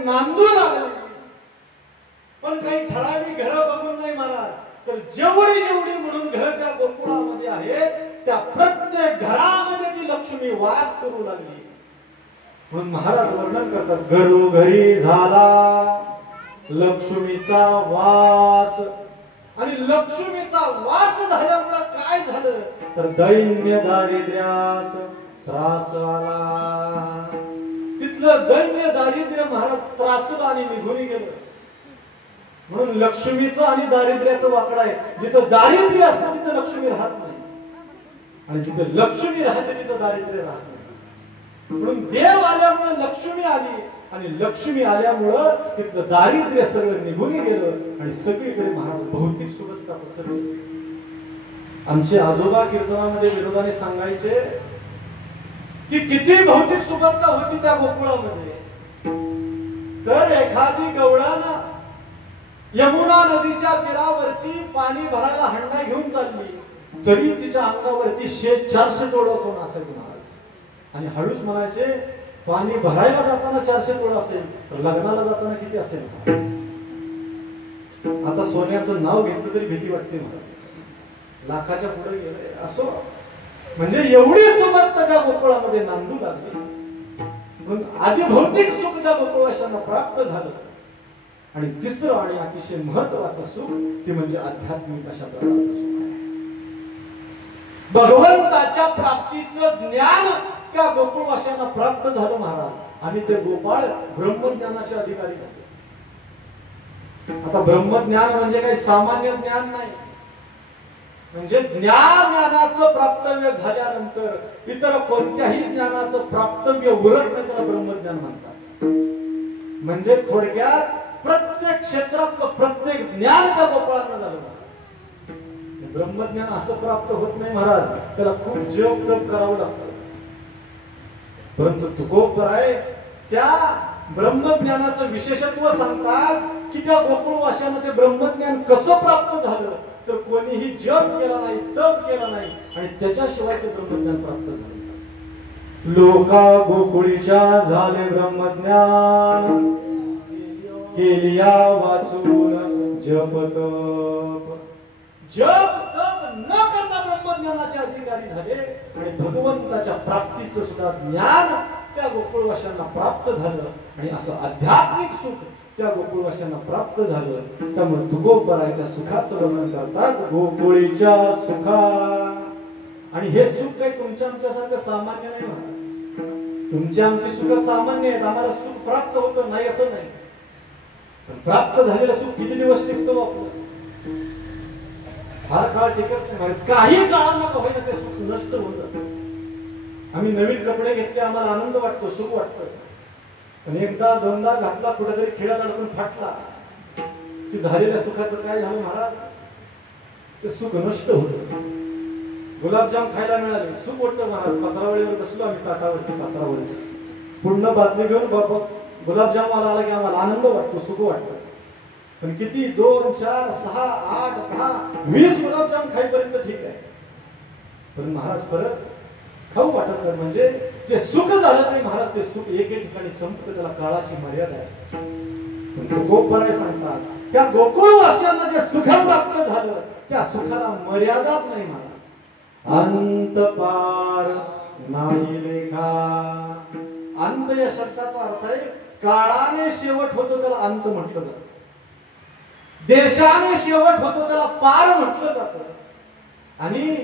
नांदू लागले. पण काही ठराविक घरं बघून नाही महाराज, तर जेवढी जेवढी म्हणून घर त्या गोकुळामध्ये आहेत त्या प्रत्येक घरामध्ये ती लक्ष्मी वास करू लागली. म्हणून महाराज वर्णन करतात घरोघरी झाला लक्ष्मीचा वास, आणि लक्ष्मीचा वास झाल्यामुळे काय झालं तर दैन्य दारिद्र्यास त्रास आला. तिथलं दैन्य दारिद्र्य महाराज त्रासलं आणि निघून गेलं. म्हणून लक्ष्मीचं आणि दारिद्र्याचं वाकड आहे. जिथं दारिद्र्य असतं तिथं लक्ष्मी राहत नाही, आणि जिथं लक्ष्मी राहते तिथं दारिद्र्य राहत नाही. म्हणून देव आल्यामुळे लक्ष्मी आली, आणि लक्ष्मी आल्यामुळं तिथलं दारिद्र्य सगळं निघून गेलं, आणि सगळीकडे महाराज भौतिक सुबत्ता पसरली. आमचे आजोबा कीर्तनामध्ये विरोधाने सांगायचे की किती भौतिक सुबत्ता होती त्या गोकुळामध्ये. तर एखादी गवळानं यमुना नदीच्या तीरावरती पाणी भरायला हंडा घेऊन चालली, तरी तिच्या अंगावरती 400 तोडं सोनं असायचं महाराज. आणि हळूच म्हणायचे पाणी भरायला जाताना 400 तोडं असेल, तर लग्नाला जाताना किती असेल. आता सोन्याचं नाव घेतलं तरी भीती वाटते महाराज, लाखाच्या पुढे गेले असो. म्हणजे एवढी सुबत्ता त्या गोकुळामध्ये नांदू लागली. म्हणून आधी भौतिक सुख त्या गोकुळवाशांना प्राप्त झालं, आणि तिसरं आणि अतिशय महत्वाचं सुख ते म्हणजे आध्यात्मिक अशा प्रकारचं सुख आहे. भगवंताच्या प्राप्तीचं ज्ञान त्या गोकुळवाशांना प्राप्त झालं महाराज, आणि ते गोपाळ ब्रह्मज्ञानाचे अधिकारी झाले. आता ब्रह्मज्ञान म्हणजे काही सामान्य ज्ञान नाही, म्हणजे ज्ञानाचं प्राप्तव्य झाल्यानंतर इतर कोणत्याही ज्ञानाचं प्राप्तव्य उरत नाही, त्याला ब्रह्मज्ञान म्हणतात. म्हणजे थोडक्यात प्रत्येक क्षेत्रातलं प्रत्येक ज्ञान त्या गोपाळांना झालं महाराज. ब्रह्मज्ञान असं प्राप्त होत नाही महाराज, त्याला खूप जप तप करावं लागतं. परंतु तुकोबराय त्या ब्रह्मज्ञानाचं विशेषत्व सांगतात की त्या गोकुळवाशांना ते ब्रह्मज्ञान कसं प्राप्त झालं तर कोणीही जप केला नाही, तप केला नाही, आणि त्याच्याशिवाय ते ब्रह्मज्ञान प्राप्त झाले. लोका गोकुळीच्या झाले ब्रह्मज्ञान, केलिया वाचून जप तप. जप तप न करता ब्रह्मज्ञानाचे अधिकारी झाले, आणि भगवंताच्या प्राप्तीचं सुद्धा ज्ञान त्या गोकुळवाशांना प्राप्त झालं, आणि असं आध्यात्मिक सुख त्या गोकुळवाशांना प्राप्त झालं. त्यामुळे तुकोबराय त्या सुखाचं वर्णन करतात, गोकुळीच्या सुखा. आणि हे सुख काही तुमच्या आमच्यासारखं सामान्य नाही महाराज. तुमची आमची सुख सामान्य आहेत, आम्हाला सुख प्राप्त होतं नाही असं नाही, पण प्राप्त झालेलं सुख किती दिवस टिकतो आपलं? फार काळ टिकत नाही. काही काळाला होईना ते सुख नष्ट होत जातं. आम्ही नवीन कपडे घेतले, आम्हाला आनंद वाटतो, सुख वाटतं, पण एकदा दोनदा घातला, कुठेतरी खिळ्यात अडकून फाटला की झालेल्या सुखाचं काय झालं महाराज? ते सुख नष्ट होत. गुलाबजाम खायला मिळाले, सुख वाटतं महाराज. पत्रावळीवर बसलो आम्ही, ताटावरती पत्रावळी, पूर्ण बातमी घेऊन गुलाबजाम आला की आम्हाला आनंद वाटतो, सुख वाटतं. पण किती 2, 4, 6, 8, 10, 20 गुलाबजाम खाईपर्यंत ठीक आहे, पण महाराज परत खाऊ वाटत नाही. म्हणजे जे सुख झालं नाही महाराज, ते सुख एके ठिकाणी संपतं, त्याला काळाची मर्यादा आहे. पण तुकोबराय सांगतात त्या गोकुळवाशांना जे सुख प्राप्त झालं त्या सुखाला मर्यादाच नाही महाराज. अंत पार नाही लेखा. अंत या शब्दाचा अर्थ आहे काळाने शेवट होतो त्याला अंत म्हटलं जातं, देशाने शेवट होतो त्याला पार म्हटलं जातं, आणि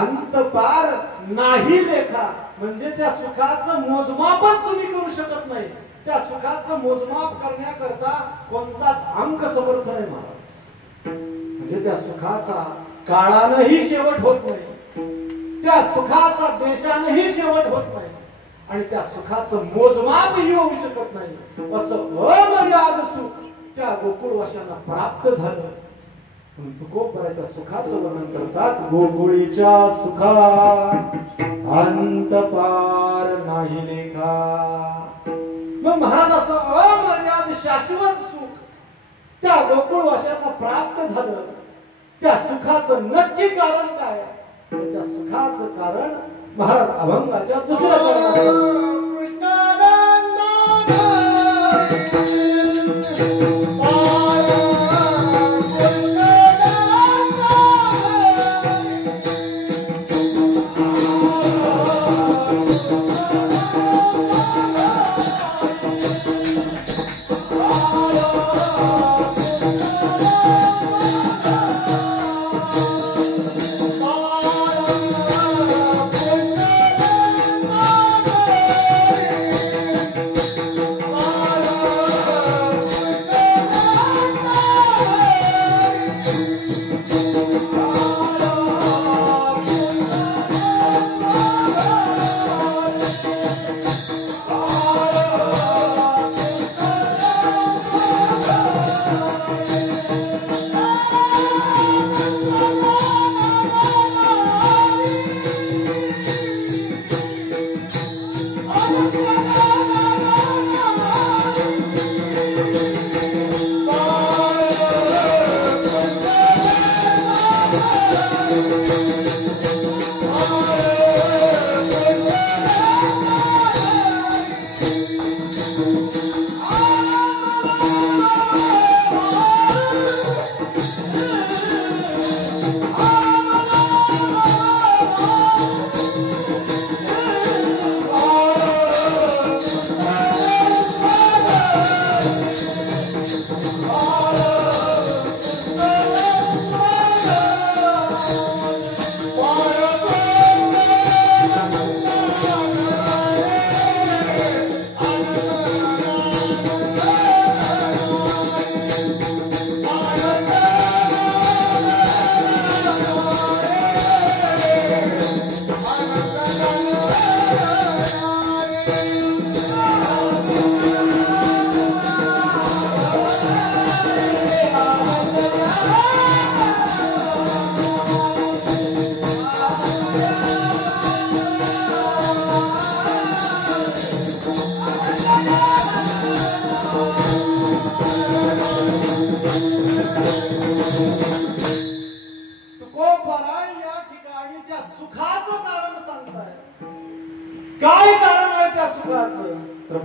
अंत पार नाही लेखा म्हणजे त्या सुखाचं मोजमापच तुम्ही करू शकत नाही. त्या सुखाचं मोजमाप करण्याकरता कोणताच अंक समर्थ नाही महाराज. म्हणजे त्या सुखाचा काळानेही शेवट होत नाही, त्या सुखाचा देशानेही शेवट होत नाही, आणि त्या सुखाचं मोजमापही होऊ शकत नाही. असं अमर्याद सुख त्या गोकुळवाशांना प्राप्त झालं. तुकोबराय त्या सुखाचं वर्णन करतात, गोकुळीच्या सुखा अंत पार नाही लेखा. मग महाराज असं अमर्याद शाश्वत सुख त्या गोकुळवाशांना प्राप्त झालं. त्या सुखाचं नक्की कारण काय? त्या सुखाचं कारण महाराज अभंगाच्या दुसऱ्या कारणाचं Oh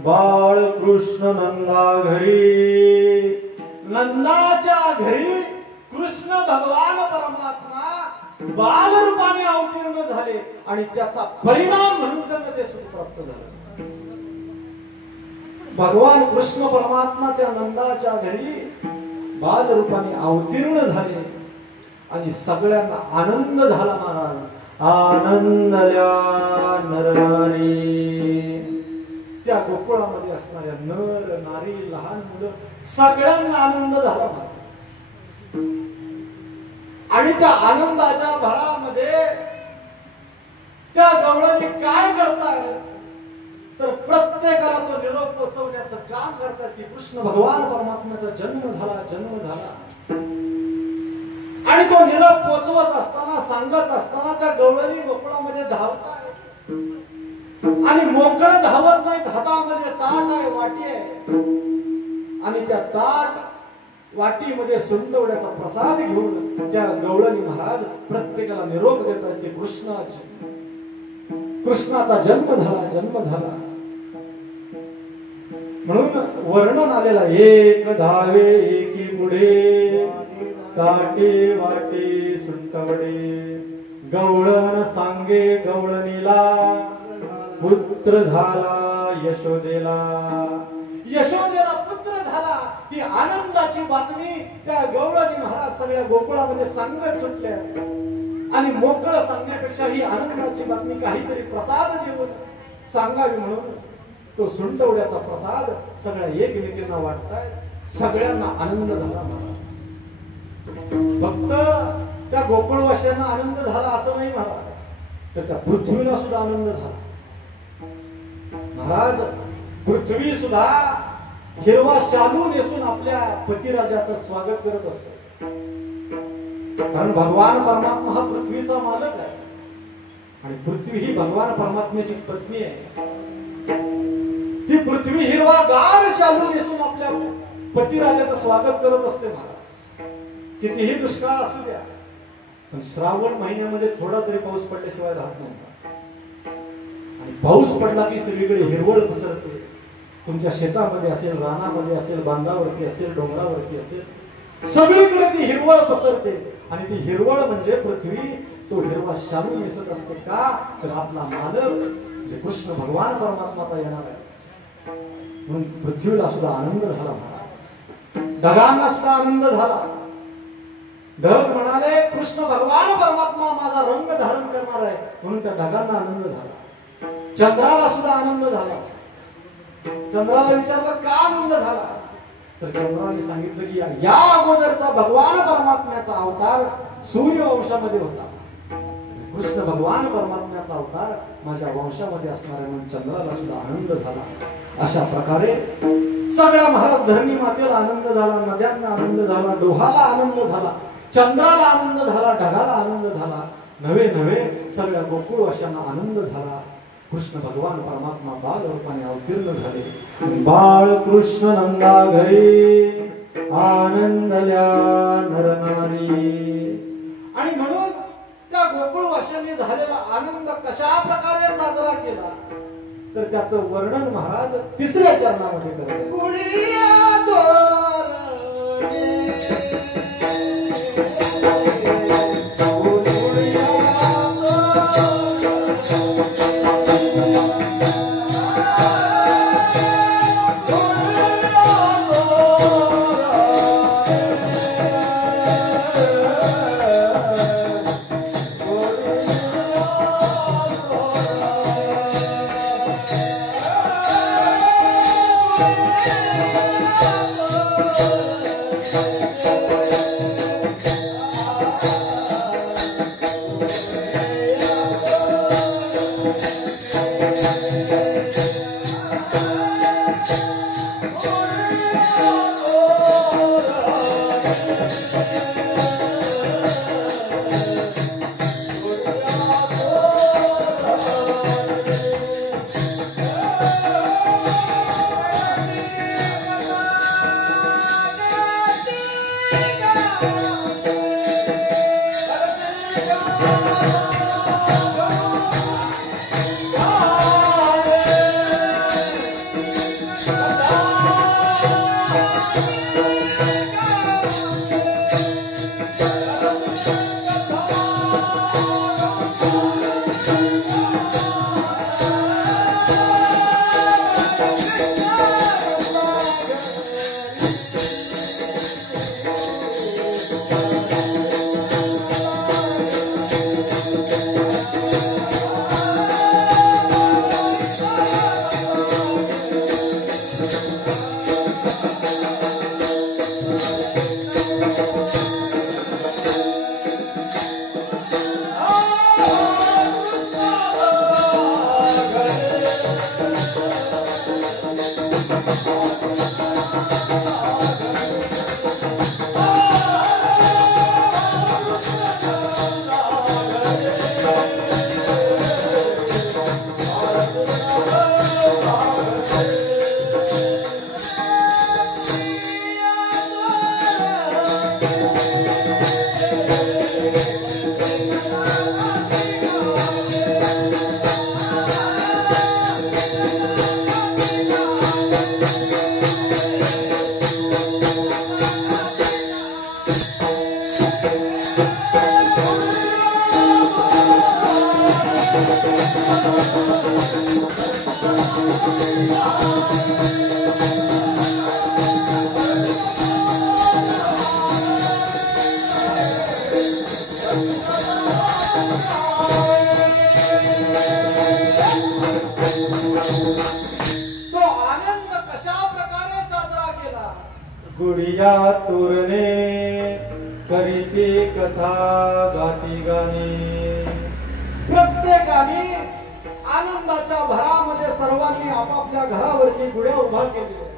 बाळ कृष्ण नंदा घरी, नंदाच्या घरी कृष्ण भगवान परमात्मा बाल रूपाने अवतीर्ण झाले आणि त्याचा परिणाम म्हणून त्यांना ते सुख प्राप्त झालं. भगवान कृष्ण परमात्मा त्या नंदाच्या घरी बाल रूपाने अवतीर्ण झाले आणि सगळ्यांना आनंद झाला. महाराज आनंदल्या नरनारी, त्या गोकुळामध्ये असणाऱ्या नर नारी लहान मुलं सगळ्यांना आनंद झाला. आणि त्या आनंदाच्या भरामध्ये त्या गवळणी काय करतायत तर प्रत्येकाला तो निरोप पोचवण्याचं काम करतात की कृष्ण भगवान परमात्म्याचा जन्म झाला. आणि तो निरोप पोचवत असताना सांगत असताना त्या गवळणी गोकुळामध्ये धावतायत आणि मोकळं धावत नाहीत. हातामध्ये ताट आहे, वाटी आहे आणि त्या ताट वाटीमध्ये सुंदवड्याचा प्रसाद घेऊन त्या गवळणी महाराज प्रत्येकाला निरोप देतात की कृष्णाचा जन्म झाला. म्हणून वर्णन आलेला एक धावे एकी पुढे, ताटे वाटे सुंटवडे, गवळण सांगे गवळणीला, पुत्र झाला यशोदेला. यशोदेला पुत्र झाला ही आनंदाची बातमी त्या गवळणी महाराज सगळ्या गोकुळामध्ये सांगत सुटल्या. आणि मोकळं सांगण्यापेक्षा ही आनंदाची बातमी काहीतरी प्रसाद देऊन सांगावी म्हणून तो सुंटवड्याचा प्रसाद सगळ्या एकमेकांना वाटतायत. सगळ्यांना आनंद झाला. फक्त त्या गोकुळवासियांना आनंद झाला असं नाही महाराज, तर त्या पृथ्वीला सुद्धा आनंद झाला. महाराज पृथ्वी सुद्धा हिरवा शालू नेसून आपल्या पतिराजाचं स्वागत करत असते. कारण भगवान परमात्मा हा पृथ्वीचा मालक आहे आणि पृथ्वी ही भगवान परमात्म्याची पत्नी आहे. ती पृथ्वी हिरवागार शालू नेसून आपल्या पतिराजाचं स्वागत करत असते. महाराज कितीही दुष्काळ असू द्या पण श्रावण महिन्यामध्ये थोडा तरी पाऊस पडल्याशिवाय राहत नव्हता. आणि पाऊस पडला की सगळीकडे हिरवळ पसरते. तुमच्या शेतामध्ये असेल, रानामध्ये असेल, बांधावरती असेल, डोंगरावरती असेल, सगळीकडे ती हिरवळ पसरते. आणि ती हिरवळ म्हणजे पृथ्वी तो हिरवा शालू नेसत असतो. का तर आपला मालक जे कृष्ण भगवान परमात्मा येणार आहे म्हणून पृथ्वीला सुद्धा आनंद झाला. ढगांना सुद्धा आनंद झाला. ढग म्हणाले कृष्ण भगवान परमात्मा माझा रंग धारण करणार आहे म्हणून त्या ढगांना आनंद झाला. चंद्राला सुद्धा आनंद झाला. चंद्राला विचारलं का आनंद झाला तर चंद्राने सांगितलं की या अगोदरचा भगवान परमात्म्याचा अवतार सूर्यवंशामध्ये होता. कृष्ण भगवान परमात्म्याचा अवतार माझ्या वंशामध्ये असणार आहे म्हणून चंद्राला सुद्धा आनंद झाला. अशा प्रकारे सगळ्या महाराज धरणी मातेला आनंद झाला, नद्यांना आनंद झाला, डोहाला आनंद झाला, चंद्राला आनंद झाला, ढगाला आनंद झाला. नवे नवे सगळ्या गोकुळवासियांना आनंद झाला. कृष्ण भगवान परमात्मा बाल रूपाने अवतीर्ण झाले. बाळ कृष्ण नंदा घरी, आनंदल्या नरनारी. आणि म्हणून त्या भाषेने झालेला आनंद कशा प्रकारे साजरा केला तर त्याचं वर्णन महाराज तिसऱ्या चरणामध्ये करतात. गुढिया तोरणे गुढिया तोरणे करीती कथा गाती गाणी. प्रत्येकाने आनंदाच्या भरामध्ये सर्वांनी आपापल्या घरावरती गुढ्या उभा केलेल्या.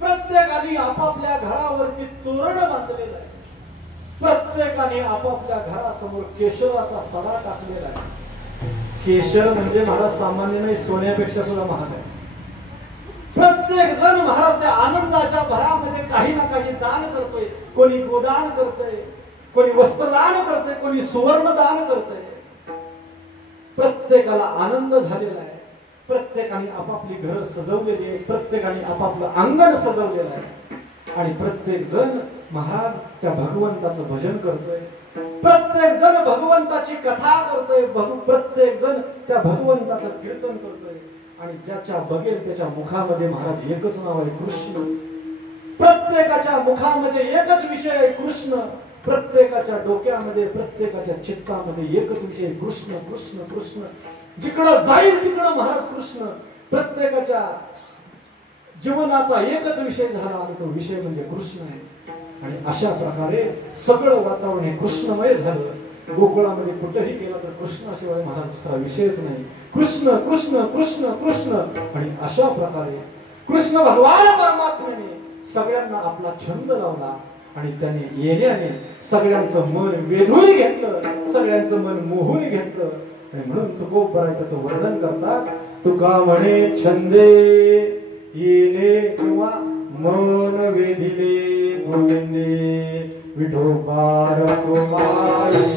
प्रत्येकाने आपापल्या घरावरती तोरण बांधलेलं आहे. प्रत्येकाने आपापल्या घरासमोर केशराचा सडा टाकलेला आहे. केशर म्हणजे महाराज सामान्य नाही, सोन्यापेक्षा सुद्धा महाग आहे. प्रत्येक जण महाराज त्या आनंदाच्या भरामध्ये काही ना काही दान करतोय. कोणी गोदान करतोय, कोणी वस्त्रदान करतोय, कोणी सुवर्णदान करतोय. प्रत्येकाला आनंद झालेला आहे. प्रत्येकाने आपापली घर सजवलेली आहे. प्रत्येकाने आपापलं अंगण सजवलेलं आहे. आणि प्रत्येक जण महाराज त्या भगवंताचं भजन करतोय. प्रत्येक जण भगवंताची कथा करतोय. प्रत्येक जण त्या भगवंताचं कीर्तन करतोय. आणि ज्याच्या बघेल त्याच्या मुखामध्ये महाराज एकच नाव आहे, कृष्ण. प्रत्येकाच्या मुखामध्ये एकच विषय आहे, कृष्ण. प्रत्येकाच्या डोक्यामध्ये, प्रत्येकाच्या चित्तामध्ये एकच विषय, कृष्ण कृष्ण कृष्ण. जिकडं जाईल तिकडं महाराज कृष्ण. प्रत्येकाच्या जीवनाचा एकच विषय झाला आणि तो विषय म्हणजे कृष्ण आहे. आणि अशा प्रकारे सगळं वातावरण हे कृष्णमय झालं. गोकुळामध्ये कुठेही गेला तर कृष्णाशिवाय महाराज दुसरा विषयच नाही. कृष्ण कृष्ण कृष्ण कृष्ण. आणि अशा प्रकारे कृष्ण भगवान परमात्म्याने सगळ्यांना आपला छंद लावला. आणि त्याने येण्याने सगळ्यांचं मन वेधून घेतलं, सगळ्यांचं मन मोहून घेतलं. आणि म्हणून तुकोबराय त्याचं वर्णन करतात. तुका म्हणे छंदे येणे किंवा मन वेधिले गोविंदे विठोबार कुमारी.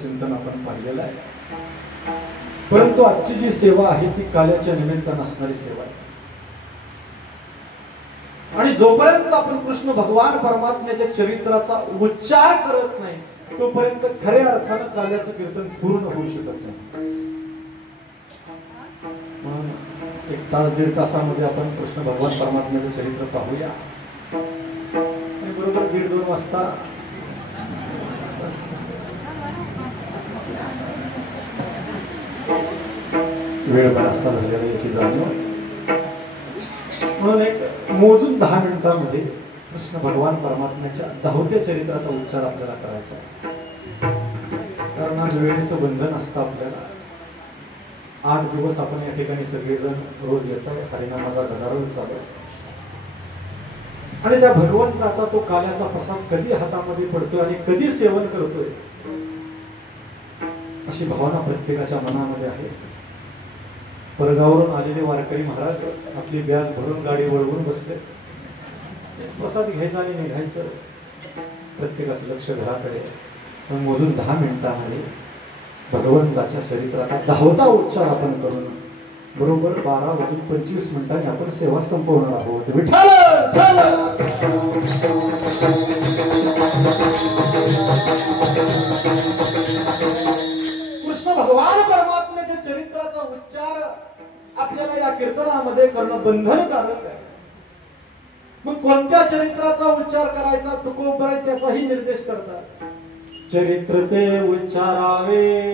चिंतन आपण पाहिलेलं आहे. परंतु आजची जी सेवा आहे ती काल्याच्या निमित्तानं असणारी सेवा आहे. आणि जोपर्यंत आपण कृष्ण भगवान परमात्म्याच्या चरित्राचा उच्चार करत नाही तोपर्यंत खऱ्या अर्थानं काल्याचं कीर्तन पूर्ण होऊ शकत नाही. म्हणून 1 तास 1.5 तासामध्ये आपण कृष्ण भगवान परमात्म्याचं चरित्र पाहूया. आणि बरोबर 1:30-2 वाजता वेळ बराचसा झालेला याची जाणीव. म्हणून एक मोजून 10 मिनिटांमध्ये कृष्ण भगवान परमात्म्याच्या 10व्या चरित्राचा उच्चार आपल्याला करायचा आहे. कारण आज वेळेचं बंधन असतं आपल्याला. 8 दिवस आपण या ठिकाणी सगळेजण रोज येतात. हरिनामाचा गदारोळ चालू आणि त्या भगवंताचा तो काल्याचा प्रसाद कधी हातामध्ये पडतोय आणि कधी सेवन करतोय अशी भावना प्रत्येकाच्या मनामध्ये आहे. परगावरून आलेले वारकरी महाराज आपली बॅग भरून गाडी वळवून बसले. प्रसाद घ्यायचा आणि निघायचं. प्रत्येकाचं लक्ष घराकडे. पण मोजून 10 मिनिटांमध्ये भगवंताच्या चरित्राचा 10वा उच्चार आपण करून बरोबर 12:25 मिनिटांनी आपण सेवा संपवणार आहोत. विठ्ठल कृष्ण भगवान परमात्म्याच्या चरित्राचा उच्चार आपल्याला या कीर्तनामध्ये करणं बंधनकारक आहे. मग कोणत्या चरित्राचा उच्चार करायचा तुकोबराय त्याचाही निर्देश करतात. चरित्र ते उच्चारावे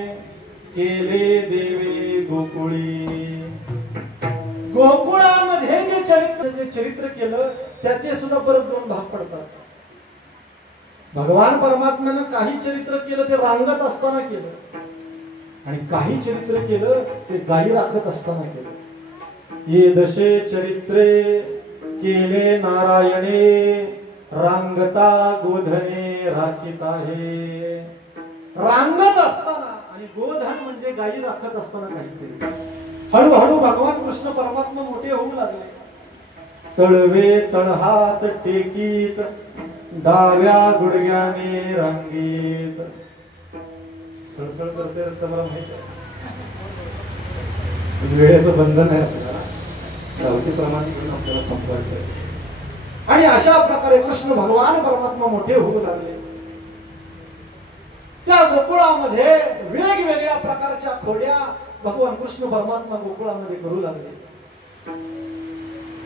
केले देवे गोकुळी. गोकुळामध्ये जे चरित्र केलं त्याचे सुद्धा परत 2 भाग पडतात. भगवान परमात्म्यानं काही चरित्र केलं ते रांगत असताना केलं आणि काही चरित्र केलं ते गायी राखत असताना केलं. ये दशे चरित्रे केले नारायणे रांगता गोधने राखीत आहे. रांगत असताना आणि गोधन म्हणजे गायी राखत असताना काही. हळूहळू भगवान कृष्ण परमात्मा मोठे होऊ लागले. तळवे तळहात टेकीत डाव्या गुडघ्याने रांगीत. सळसळ करते मला माहित आहे. वेळेचं बंधन आहे आपल्याला. प्रमाणे आपल्याला संपवायचं आहे. आणि अशा प्रकारे कृष्ण भगवान परमात्मा मोठे होऊ लागले. त्या गोकुळामध्ये वेगवेगळ्या प्रकारच्या खोड्या भगवान कृष्ण परमात्मा गोकुळामध्ये करू लागले.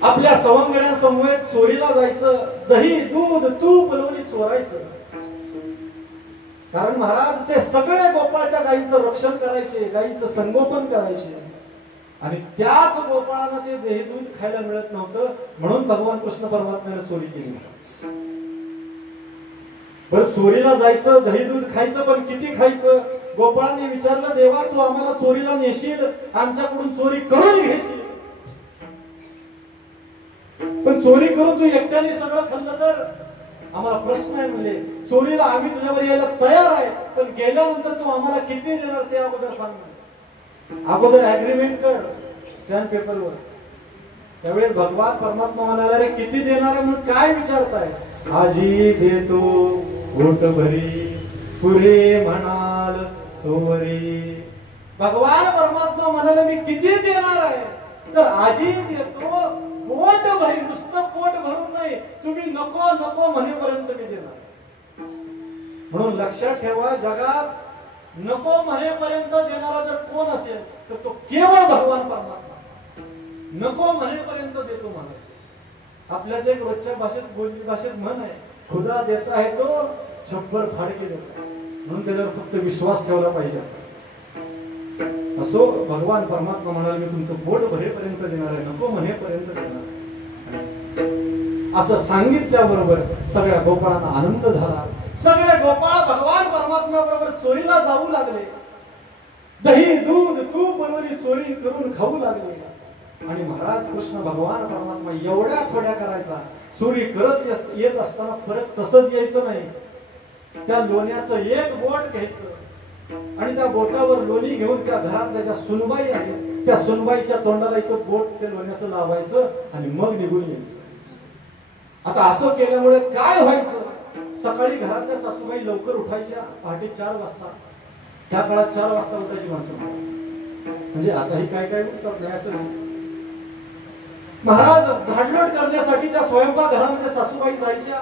आपल्या सवंगड्यांसमवेत चोरीला जायचं. दही दूध तूप लोणी चोरायचं. कारण महाराज ते सगळे गोपाळच्या गायीचं रक्षण करायचे, गायीचं संगोपन करायचे, आणि त्याच गोपाळांना ते दही दूध खायला मिळत नव्हतं, म्हणून भगवान कृष्ण परमात्म्याने चोरी केली. बरं, चोरीला जायचं, दही दूध खायचं, पण किती खायचं? गोपाळांनी विचारलं, देवा तू आम्हाला चोरीला नेशील, आमच्याकडून चोरी करून घेशील, पण चोरी करून तू एकट्याने सगळं खाल्लं तर आम्हाला प्रश्न आहे. म्हणजे चोरीला आम्ही तुझ्यावर यायला तयार आहे, पण गेल्यानंतर तू आम्हाला किती देणार ते अगोदर सांग. अगोदर ऍग्रीमेंट कर स्टॅम्प पेपरवर. त्यावेळेस भगवान परमात्मा म्हणाला, रे किती देणार आहे म्हणून काय विचारताय? आजी देतो पोट भरी, पुरे म्हणाल तोवरी. भगवान परमात्मा म्हणाले, मी किती देणार आहे? तर आजी देतो पोट भरी, नुसतं पोट भरून नाही, तुम्ही नको नको म्हणेपर्यंत मी देणार. म्हणून लक्षात ठेवा, जगात नको म्हणेपर्यंत देणारा जर कोण असेल तर तो केवळ भगवान परमात्मा. नको म्हणेपर्यंत देतो म्हणे. आपल्यात एक रोजच्या भाषेत, बोलणी भाषेत म्हण आहे, खुदा देता है तो छप्पर फाडके देता. म्हणून त्याच्यावर फक्त विश्वास ठेवला पाहिजे. असो, भगवान परमात्मा म्हणाले, मी तुमचं पोट भरेपर्यंत देणार आहे, नको म्हणेपर्यंत देणार. असं सांगितल्याबरोबर सगळ्या गोपाळांना आनंद झाला. सगळे गोपाळ भगवान परमात्म्याबरोबर चोरीला जाऊ लागले. दही दूध तूप बनवली चोरी करून खाऊ लागले. आणि महाराज कृष्ण भगवान परमात्मा एवढ्या खोड्या करायचा. चोरी करत येत असताना परत तसंच यायचं नाही. त्या लोण्याचं एक बोट घ्यायचं आणि त्या बोटावर लोणी घेऊन त्या घरातल्या ज्या सुनबाई आहेत त्या सुनबाईच्या तोंडाला इथं बोट ते लोण्याचं लावायचं आणि मग निघून यायचं. आता असं केल्यामुळे काय व्हायचं? सकाळी घरातल्या सासूबाई लवकर उठायच्या, पहाटे 4 वाजता. त्या काळात 4 वाजता उठायची माणसं. म्हणजे आताही काय काय उठतात नाही असं नाही. महाराज झाडलोट करण्यासाठी त्या स्वयंपाक घरामध्ये सासूबाई जायच्या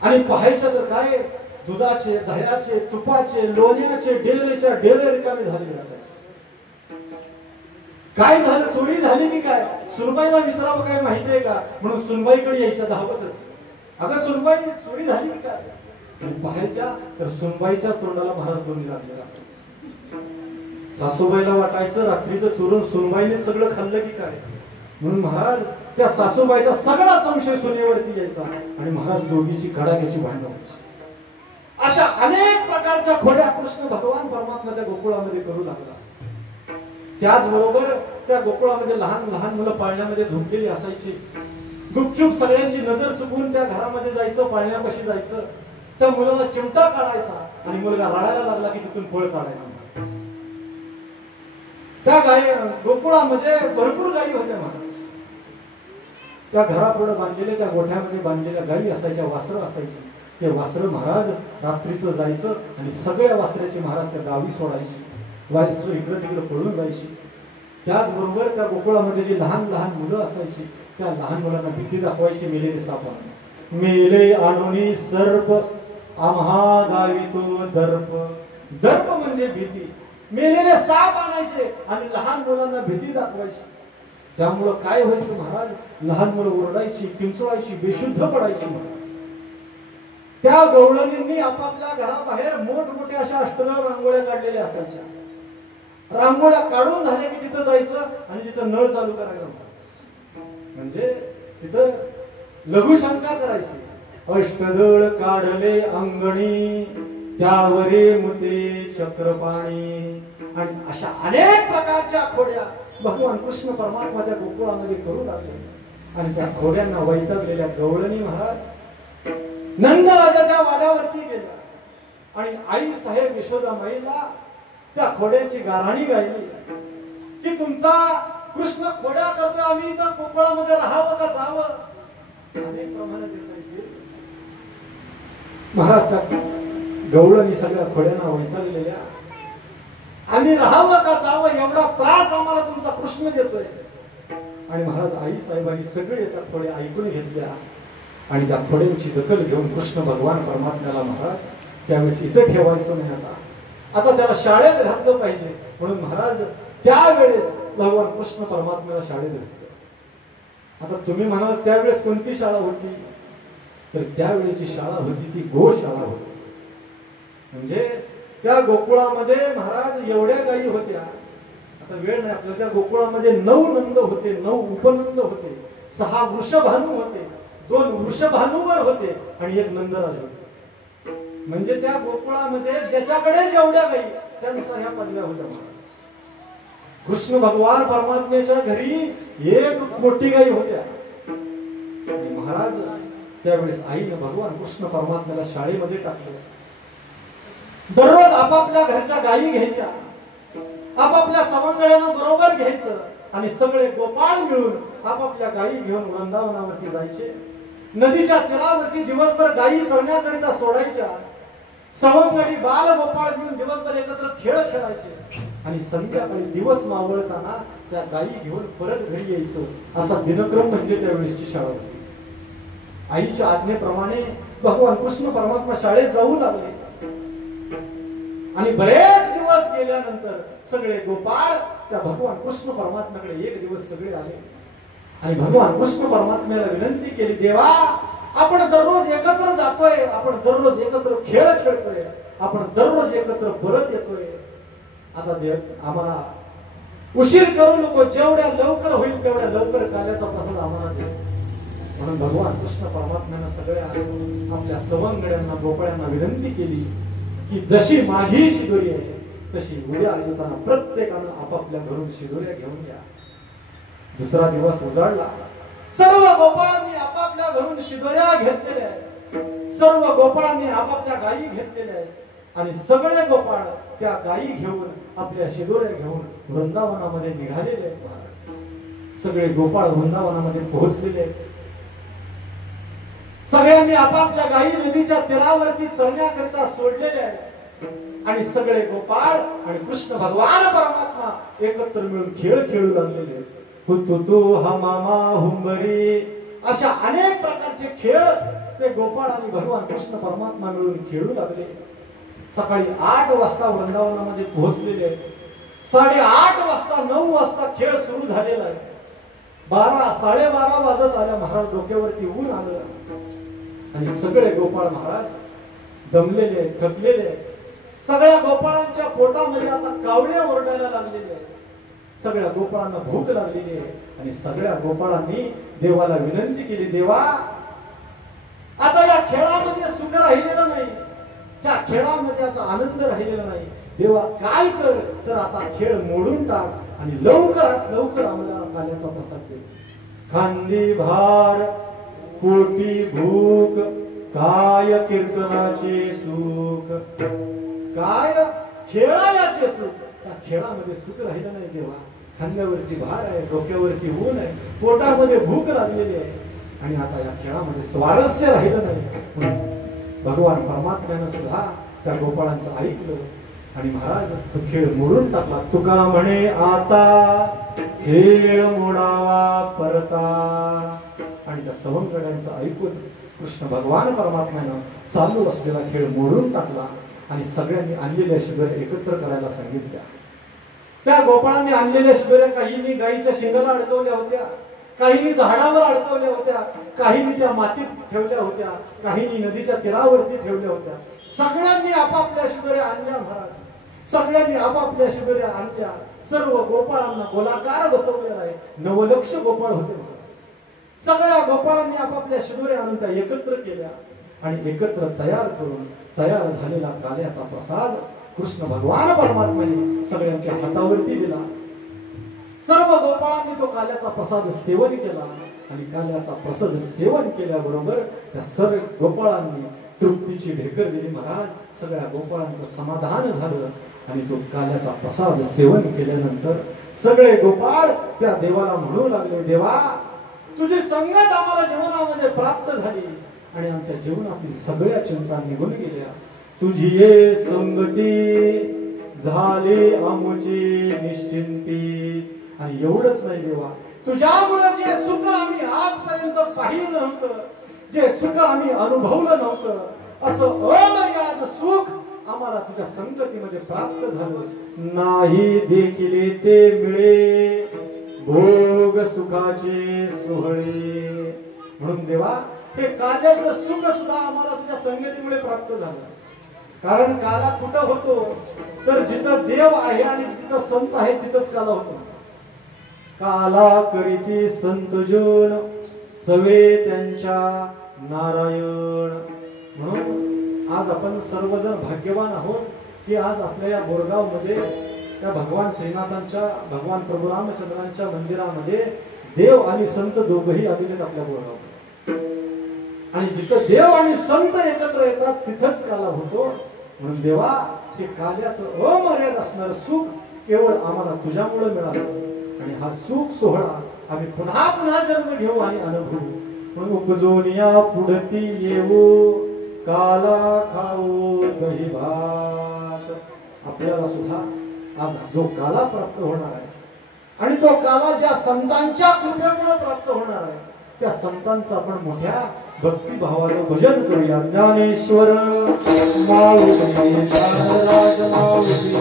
आणि पाहायच्या तर काय दुधाचे, दह्याचे, तुपाचे, लोण्याचे डेरेच्या डेरे रिकामे झालेले असायचे. काय झालं? चोरी झाली की काय? सुनबाईला विचारावं काय माहितीये का म्हणून सुनबाईकडे यायच्या धावतच. अगं सुनबाई, चोरी झाली की काय? पाहायच्या तर सुनबाईच्या तोंडाला महाराज लोणी लागलेला असायचं. सासूबाईला वाटायचं रात्रीचं चोरून सुनबाईने सगळं खाल्लं की काय, म्हणून महाराज त्या सासूबाईचा सगळा संशय सुनेवरती यायचा आणि महाराज दोघीची कडाक्याची भांडणं व्हायची. अशा अनेक प्रकारच्या खोड्या कृष्ण भगवान परमात्मा त्या गोकुळामध्ये करू लागला. त्याचबरोबर त्या गोकुळामध्ये लहान लहान मुलं पाळण्यामध्ये झोपलेली असायची. गुपचूप सगळ्यांची नजर चुकवून त्या घरामध्ये जायचं, पाळण्यापाशी जायचं, त्या मुलाला चिमटा काढायचा आणि मुलगा रडायला लागला की तिथून पळ काढायचा. त्या गोकुळामध्ये भरपूर गायी होत्या महाराज. त्या घरापुढे बांधलेल्या, त्या गोठ्यामध्ये बांधलेल्या गायी असायच्या, वासरं असायची. ते वासरं महाराज रात्रीचं जायचं आणि सगळ्या वासऱ्याची महाराज त्या गावी सोडायची. वासरं इकडं तिकडं पळून जायची. त्याचबरोबर त्या गोकुळामध्ये जी लहान लहान मुलं असायची त्या लहान मुलांना भीती दाखवायची. मेलेले साप मेले आणोनी सर्प आम्हा गावितो दर्प. दर्प म्हणजे भीती. मेलेले साप आणायचे आणि लहान मुलांना भीती दाखवायची. त्यामुळं काय व्हायचं महाराज? लहान मुलं ओरडायची, किंचवायची, बेशुद्ध पडायची. त्या गवळणींनी आपापल्या घराबाहेर मोठमोठ्या अशा अष्टनळ रांगोळ्या काढलेल्या असायच्या. रांगोळ्या काढून झाले की तिथं जायचं आणि तिथं नळ चालू करायचा. म्हणजे तिथं लघुशंका करायची. अष्टदळ काढले अंगणी त्यावरे मुते चक्रपाणी. आणि अशा अनेक प्रकारच्या खोड्या भगवान कृष्ण परमात्मा त्या गोकुळामध्ये करू लागले. आणि त्या खोड्यांना वैतागलेल्या गवळणी महाराज नंदराजाच्या वाड्यावरती गेल्या आणि आई साहेब यशोदामाईला त्या खोड्यांची गाराणी गायली की तुमचा कृष्ण खोड्या करतो, आम्ही तर गोकुळामध्ये राहावं का जावं? अनेक प्रमाणे महाराज त्या गवळणी सगळ्या खोड्यांना वैतागलेल्या, आम्ही राहावं का जावं एवढा त्रास आम्हाला तुमचा कृष्ण देतोय. आणि महाराज आई साहेबांनी सगळे त्या खोड्या ऐकून घेतल्या आणि त्या खोड्यांची दखल घेऊन कृष्ण भगवान परमात्म्याला महाराज त्यावेळेस इथं ठेवायचं नाही, आता त्याला शाळेत घातलं पाहिजे. म्हणून महाराज त्यावेळेस भगवान कृष्ण परमात्म्याला शाळेत घातलं. आता तुम्ही म्हणाल त्यावेळेस कोणती शाळा होती? तर त्यावेळेची शाळा होती ती गोशाळा होती. म्हणजे त्या गोकुळामध्ये महाराज एवढ्या गायी होत्या, आता वेळ नाही आपल्याला, त्या गोकुळामध्ये 9 नंद होते, 9 उपनंद होते, 6 वृषभानू होते, 2 वृषभानूवर होते आणि 1 नंदराज होते. म्हणजे त्या गोकुळामध्ये ज्याच्याकडे जेवढ्या गायी त्यानुसार ह्या पदव्या होत्या. कृष्ण भगवान परमात्म्याच्या घरी 1 कोटी गायी होत्या. आणि महाराज त्यावेळेस आईने भगवान कृष्ण परमात्म्याला शाळेमध्ये टाकले. दररोज आपापल्या घरच्या गायी घ्यायच्या, आपापल्या सवंगड्यांना बरोबर घ्यायचं आणि सगळे गोपाळ मिळून आपापल्या गायी घेऊन वृंदावनावरती जायचे. नदीच्या तीरावरती दिवसभर गायी चरण्याकरिता सोडायच्या. सवंगडी बाल गोपाळ घेऊन दिवसभर एकत्र खेळ खेळायचे आणि संध्याकाळी दिवस मावळताना त्या गायी घेऊन परत घरी यायचं. असा दिनक्रम म्हणजे त्यावेळेसची शाळा होती. आईच्या आज्ञेप्रमाणे भगवान कृष्ण परमात्मा शाळेत जाऊ लागले आणि बरेच दिवस गेल्यानंतर सगळे गोपाळ त्या भगवान कृष्ण परमात्म्याकडे एक दिवस सगळे आले आणि भगवान कृष्ण परमात्म्याला विनंती केली, देवा आपण दररोज एकत्र जातोय, आपण दररोज एकत्र खेळ खेळतोय, आपण दररोज एकत्र परत येतोय. आता देव आम्हाला उशीर करू नको, जेवढ्या लवकर होईल तेवढ्या लवकर काल्याचा प्रसाद आम्हाला दे. म्हणून भगवान कृष्ण परमात्म्यानं सगळ्या आपल्या सवंगड्यांना गोपाळ्यांना विनंती केली की जशी माझी शिदोरी आहे तशी उद्या येताना प्रत्येकानं आपापल्या घरून शिदोऱ्या घेऊन या. दुसरा दिवस उजाडला. सर्व गोपाळांनी आपापल्या घरून शिदोऱ्या घेतलेल्या आहेत, सर्व गोपाळांनी आपापल्या गायी घेतलेल्या आहेत आणि सगळे गोपाळ त्या गायी घेऊन आपल्या शिदोऱ्या घेऊन वृंदावनामध्ये निघालेले आहेत. सगळे गोपाळ वृंदावनामध्ये पोहोचलेले आहेत. सगळ्यांनी आपापल्या गायी नदीच्या तीरावरती चरण्याकरिता सोडलेले आहेत आणि सगळे गोपाळ आणि कृष्ण भगवान परमात्मा एकत्र मिळून खेळ खेळू लागलेले आहेत. हुतुतु हमामा हुंबरी अशा अनेक प्रकारचे खेळ ते गोपाळ आणि भगवान कृष्ण परमात्मा मिळून खेळू लागले. सकाळी 8 वाजता वृंदावनामध्ये पोहोचलेले आहेत. 8:30 वाजता 9 वाजता खेळ सुरू झालेला आहे. 12 12:30 वाजत आल्या महाराज डोक्यावरती ऊन आलं आणि सगळे गोपाळ महाराज दमलेले थकलेले. सगळ्या गोपाळांच्या पोटामध्ये आता कावळे ओरडायला लागलेले आहेत. सगळ्या गोपाळांना भूक लागलेली आहे आणि सगळ्या गोपाळांनी देवाला विनंती केली, देवा आता या खेळामध्ये सुख राहिलेलं नाही, त्या खेळामध्ये आता आनंद राहिलेला नाही. देवा काय कर, तर आता खेळ मोडून टाक आणि लवकरात लवकर आम्हाला काल्याचा प्रसाद दे. खांदी भार पोटी भूक काय कीर्तनाचे सुख, काय खेळायाचे सुख. त्या खेळामध्ये सुख राहिलं नाही देवा. खांद्यावरती भार आहे, डोक्यावरती ऊन आहे, पोटामध्ये भूक लागलेली आहे आणि आता या खेळामध्ये स्वारस्य राहिलं नाही. भगवान परमात्म्यानं सुद्धा त्या गोपाळांचं ऐकलं आणि महाराज तो खेळ मोडून टाकला. तुका म्हणे आता खेळ मोडावा परता. आणि त्या सवंगड्यांचं ऐकून कृष्ण भगवान परमात्म्यानं चालू असलेला खेळ मोडून टाकला आणि सगळ्यांनी आणलेल्या शिदोऱ्या एकत्र करायला सांगितल्या. त्या गोपाळांनी आणलेल्या शिदोऱ्या काहींनी गायीच्या शिंगाला अडकवल्या होत्या, काहींनी झाडावर अडकवल्या होत्या, काहींनी त्या मातीत ठेवल्या होत्या, काहींनी नदीच्या तीरावरती ठेवल्या होत्या. सगळ्यांनी आपापल्या शिदोऱ्या आणल्या महाराज. सगळ्यांनी आपापल्या शिदोऱ्या आणल्या. सर्व गोपाळांना गोलाकार बसवलेला आहे. 9 लक्ष गोपाळ होते महाराज. सगळ्या गोपाळांनी आपापल्या शिदोऱ्या आणून त्या एकत्र केल्या आणि एकत्र तयार करून तयार झालेला काल्याचा प्रसाद कृष्ण भगवान परमात्म्याने सगळ्यांच्या हातावरती दिला. सर्व गोपाळांनी तो काल्याचा प्रसाद सेवन केला आणि काल्याचा प्रसाद सेवन केल्याबरोबर त्या सर्व गोपाळांनी तृप्तीची ढेकर दिली महाराज. सगळ्या गोपाळांचं समाधान झालं आणि तो काल्याचा प्रसाद सेवन केल्यानंतर सगळे गोपाळ त्या देवाला म्हणू लागले, देवा तुझी संगत आम्हाला जीवनामध्ये प्राप्त झाली आणि आमच्या जीवनातील सगळ्या चिंता निघून गेल्या. तुझी ये संगती झाले आमची निश्चिंती. आणि एवढंच नाही देवा, तुझ्यामुळे जे सुख आम्ही आजपर्यंत पाहिलं नव्हतं, जे सुख आम्ही अनुभवलं नव्हतं, असं अमर्याद सुख आम्हाला तुझ्या संगतीमध्ये प्राप्त झालं. नाही देखील ते मिळे भोग सुखाचे सोहळे. म्हणून देवा हे काल्याचं सुख सुद्धा आम्हाला तुझ्या संगतीमुळे प्राप्त झालं. कारण काला कुठं होतो तर जिथं देव आहे आणि जिथं संत आहे तिथंच काला होतो. काला करीती संत जन सवे त्यांच्या नारायण. म्हणून आज आपण सर्वजण भाग्यवान आहोत की आज आपल्या या बोरगाव मध्ये त्या भगवान श्रीनाथांच्या भगवान प्रभू रामचंद्रांच्या मंदिरामध्ये देव आणि संत दोघंही आलेले आपल्या बोरगाव. आणि जिथं देव आणि संत एकत्र येतात तिथंच काला होतो. म्हणून देवा हे काल्याचं अमर्याद असणार सुख केवळ आम्हाला तुझ्यामुळे मिळालं आणि हा सुख सोहळा आम्ही पुन्हा पुन्हा जन्म घेऊ आणि अनुभवू. म्हणून उपजोनिया पुढती येऊ काला खाऊ दही भात. आपल्याला सुद्धा आज जो काला प्राप्त होणार आहे आणि तो काला ज्या संतांच्या कृपेमुळे प्राप्त होणार आहे त्या संतांचं आपण मोठ्या भक्तिभावाने भजन करूया. ज्ञानेश्वर माऊली राज माऊली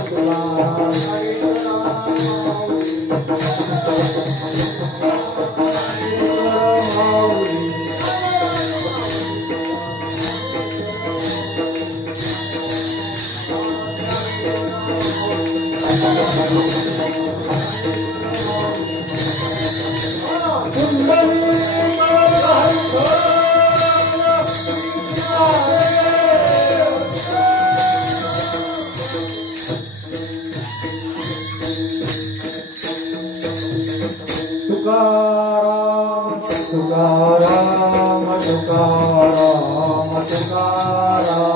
तुकाराम तुकाराम तुकाराम तुकाराम.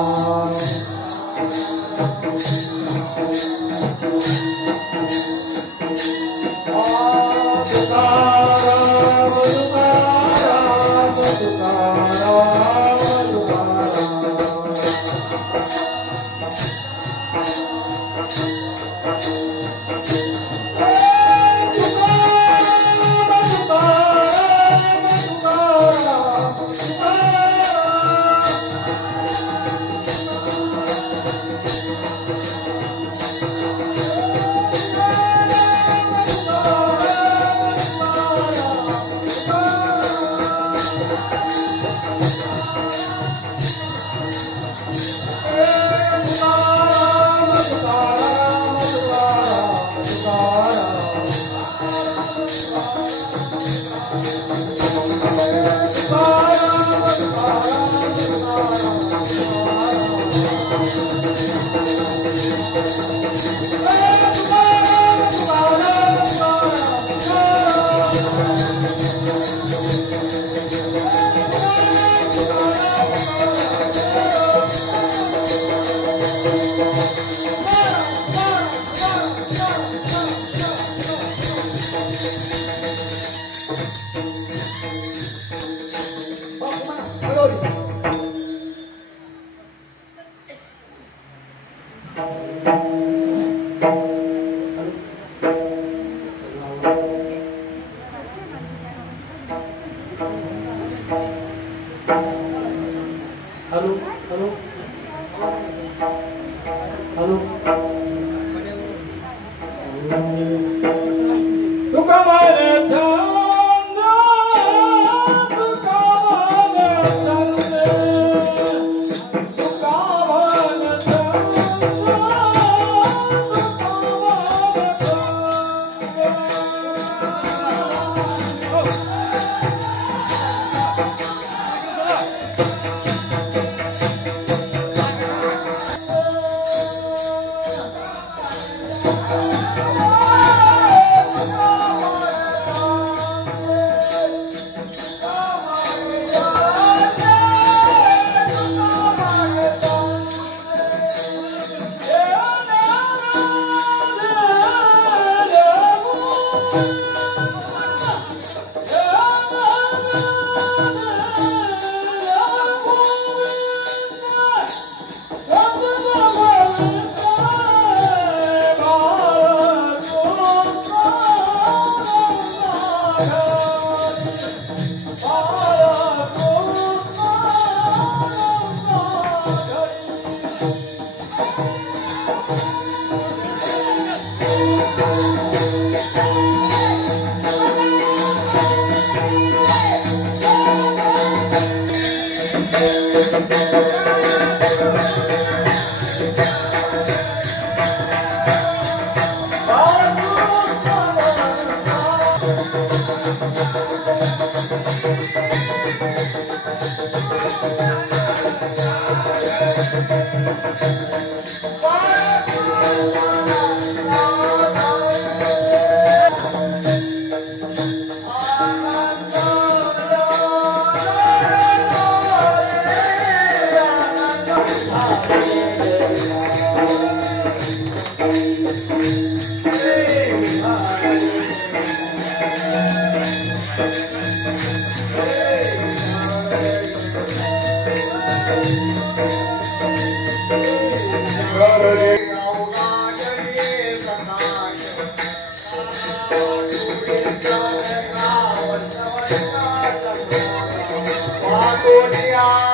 Magonia